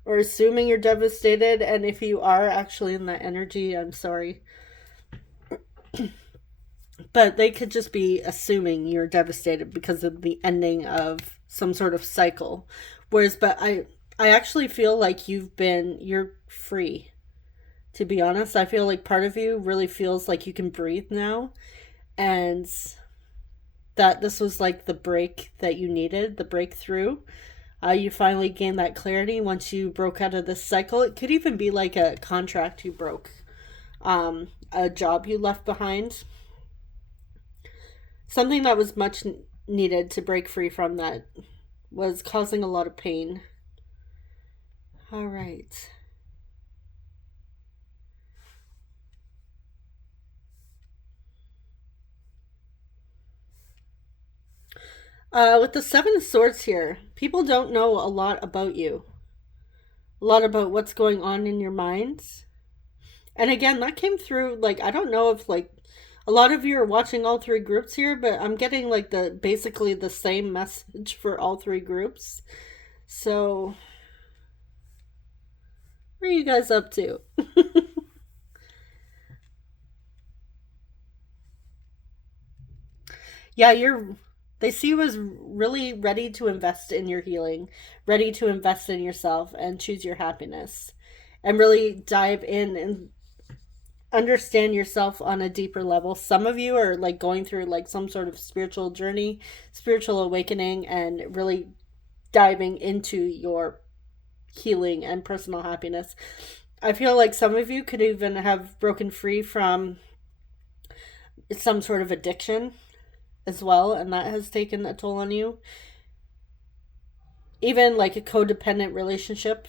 or assuming you're devastated. And if you are actually in that energy, I'm sorry. But they could just be assuming you're devastated because of the ending of some sort of cycle. But I actually feel like you're free. To be honest, I feel like part of you really feels like you can breathe now, and that this was like the break that you needed, the breakthrough. You finally gained that clarity once you broke out of this cycle. It could even be like a contract you broke, a job you left behind. Something that was much needed to break free from that was causing a lot of pain. All right. With the 7 of Swords here, people don't know a lot about you. A lot about what's going on in your minds. And again, that came through, like, I don't know if like a lot of you are watching all 3 groups here, but I'm getting like basically the same message for all 3 groups. So, what are you guys up to? Yeah, they see you as really ready to invest in your healing, ready to invest in yourself and choose your happiness, and really dive in and understand yourself on a deeper level. Some of you are like going through like some sort of spiritual journey, spiritual awakening, and really diving into your healing and personal happiness. I feel like some of you could even have broken free from some sort of addiction as well, and that has taken a toll on you. Even like a codependent relationship.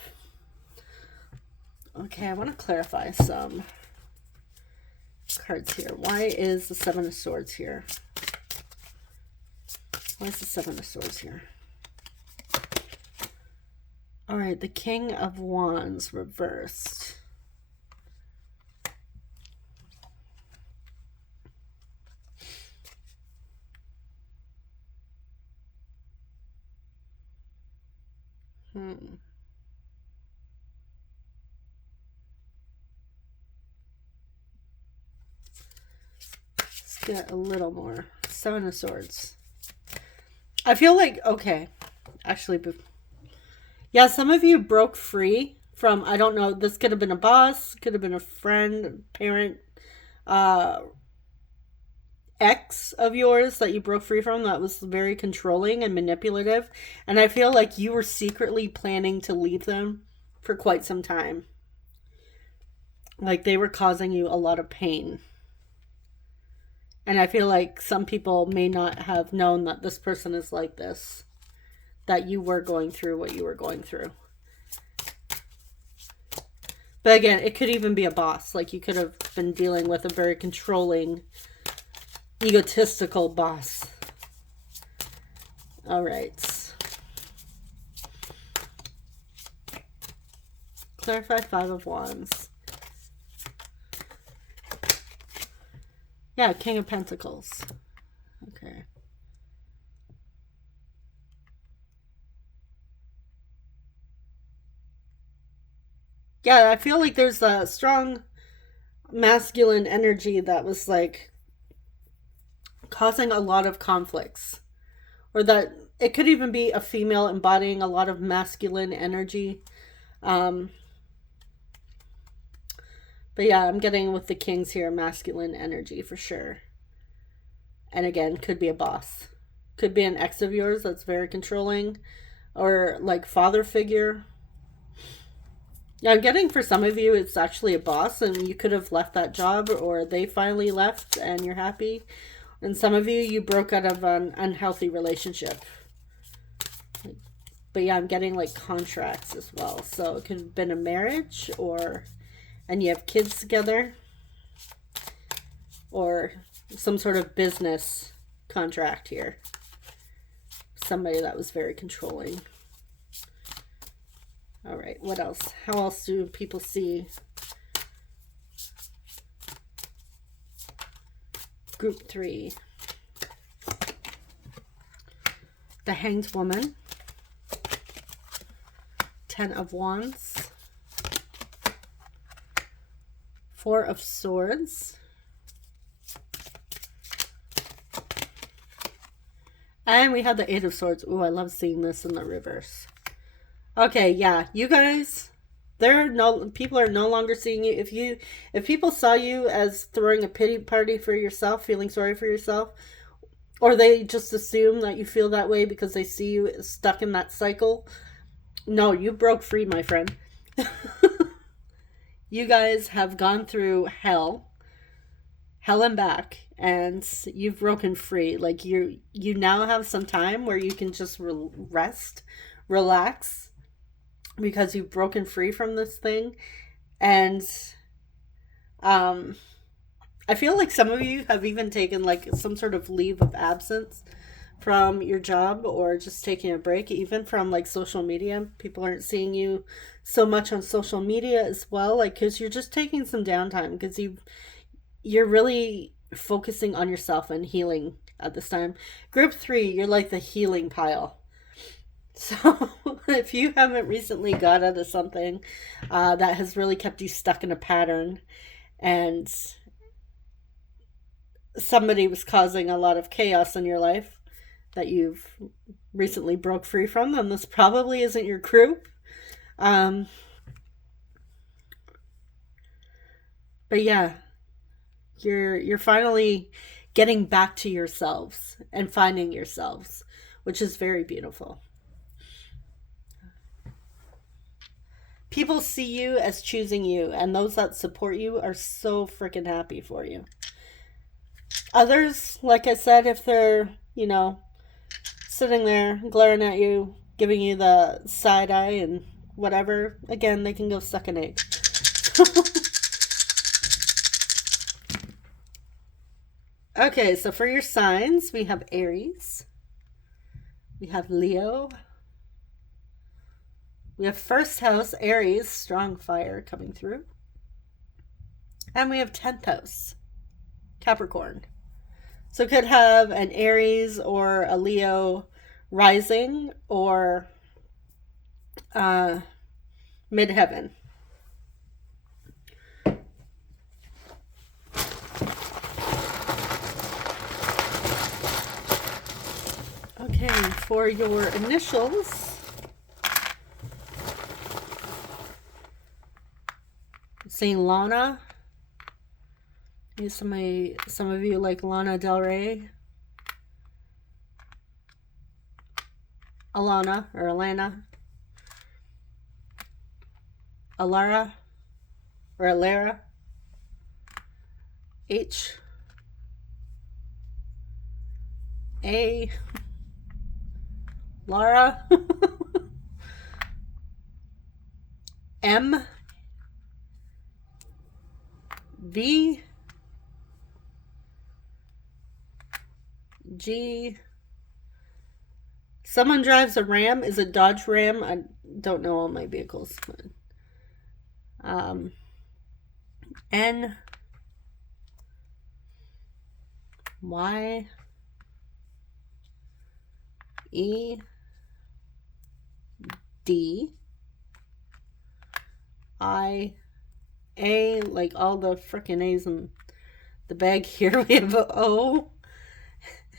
Okay, I want to clarify some cards here. Why is the 7 of Swords here? Why is the 7 of Swords here? All right, the King of Wands reversed. Get a little more. Seven of Swords. I feel like, okay, actually, yeah, some of you broke free from, I don't know, this could have been a boss, could have been a friend, parent, ex of yours that you broke free from that was very controlling and manipulative. And I feel like you were secretly planning to leave them for quite some time. Like they were causing you a lot of pain. And I feel like some people may not have known that this person is like this, that you were going through what you were going through. But again, it could even be a boss. Like you could have been dealing with a very controlling, egotistical boss. All right. Clarify Five of Wands. Yeah, King of Pentacles. Okay. Yeah, I feel like there's a strong masculine energy that was like causing a lot of conflicts. Or that it could even be a female embodying a lot of masculine energy. But yeah, I'm getting with the kings here, masculine energy for sure. And again, could be a boss. Could be an ex of yours that's very controlling. Or like father figure. Yeah, I'm getting for some of you, it's actually a boss and you could have left that job or they finally left and you're happy. And some of you, you broke out of an unhealthy relationship. But yeah, I'm getting like contracts as well. So it could have been a marriage or... and you have kids together, or some sort of business contract here. Somebody that was very controlling. All right, what else? How else do people see? Group 3. The Hanged Woman. 10 of Wands. 4 of Swords. And we have the 8 of Swords. Ooh, I love seeing this in the reverse. Okay, yeah, you guys, people are no longer seeing you. If people saw you as throwing a pity party for yourself, feeling sorry for yourself, or they just assume that you feel that way because they see you stuck in that cycle, no, you broke free, my friend. You guys have gone through hell and back, and you've broken free. Like you now have some time where you can just rest, relax, because you've broken free from this thing. And I feel like some of you have even taken like some sort of leave of absence from your job, or just taking a break, even from like social media. People aren't seeing you so much on social media as well, like because you're just taking some downtime, because you're really focusing on yourself and healing at this time. Group 3, you're like the healing pile. So if you haven't recently got out of something that has really kept you stuck in a pattern, and somebody was causing a lot of chaos in your life that you've recently broke free from, then this probably isn't your group. But yeah, you're finally getting back to yourselves and finding yourselves, which is very beautiful. People see you as choosing you, and those that support you are so freaking happy for you. Others, like I said, if they're, sitting there glaring at you, giving you the side eye and whatever, again, they can go suck an egg. Okay, so for your signs, we have Aries. We have Leo. We have first house, Aries, strong fire coming through. And we have 10th house, Capricorn. So it could have an Aries or a Leo rising, or midheaven. for your initials, saying Lana. Some of you like Lana Del Rey. Alana or Alana. Alara or Alara. H. A. Lara. M. V. G. Someone drives a Ram. Is it Dodge Ram? I don't know all my vehicles. N. Y. E. D. I. A. Like all the frickin' A's in the bag here. We have a O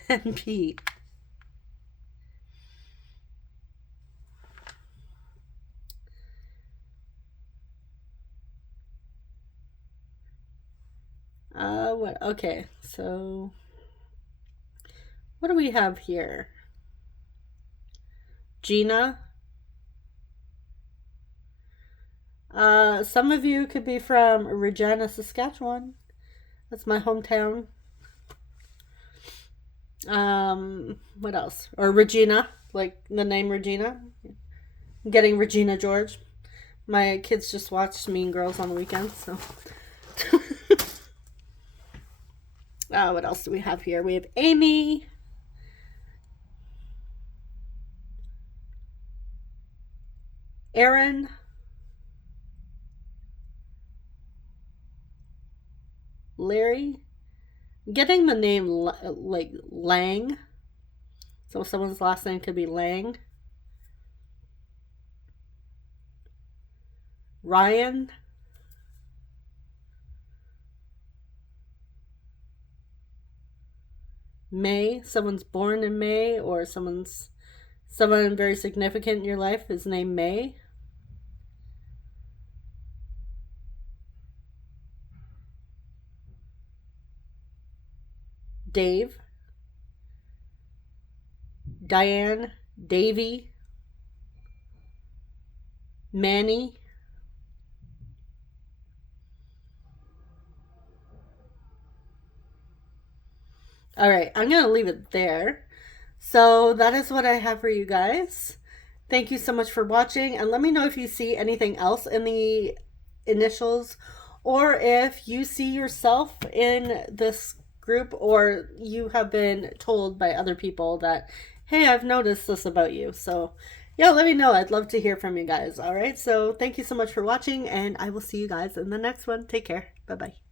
and P. What? Okay, so what do we have here? Gina. Some of you could be from Regina, Saskatchewan. That's my hometown. What else? Or Regina, like the name Regina. I'm getting Regina George. My kids just watched Mean Girls on the weekend, so. What else do we have here? We have Amy. Aaron. Larry. I'm getting the name like Lang. So someone's last name could be Lang. Ryan. May. Someone's born in May, or someone very significant in your life is named May. Dave. Diane. Davy. Manny. All right, I'm going to leave it there. So that is what I have for you guys. Thank you so much for watching, and let me know if you see anything else in the initials, or if you see yourself in this group, or you have been told by other people that, hey, I've noticed this about you. So yeah, let me know. I'd love to hear from you guys. All right, so thank you so much for watching, and I will see you guys in the next one. Take care. Bye-bye.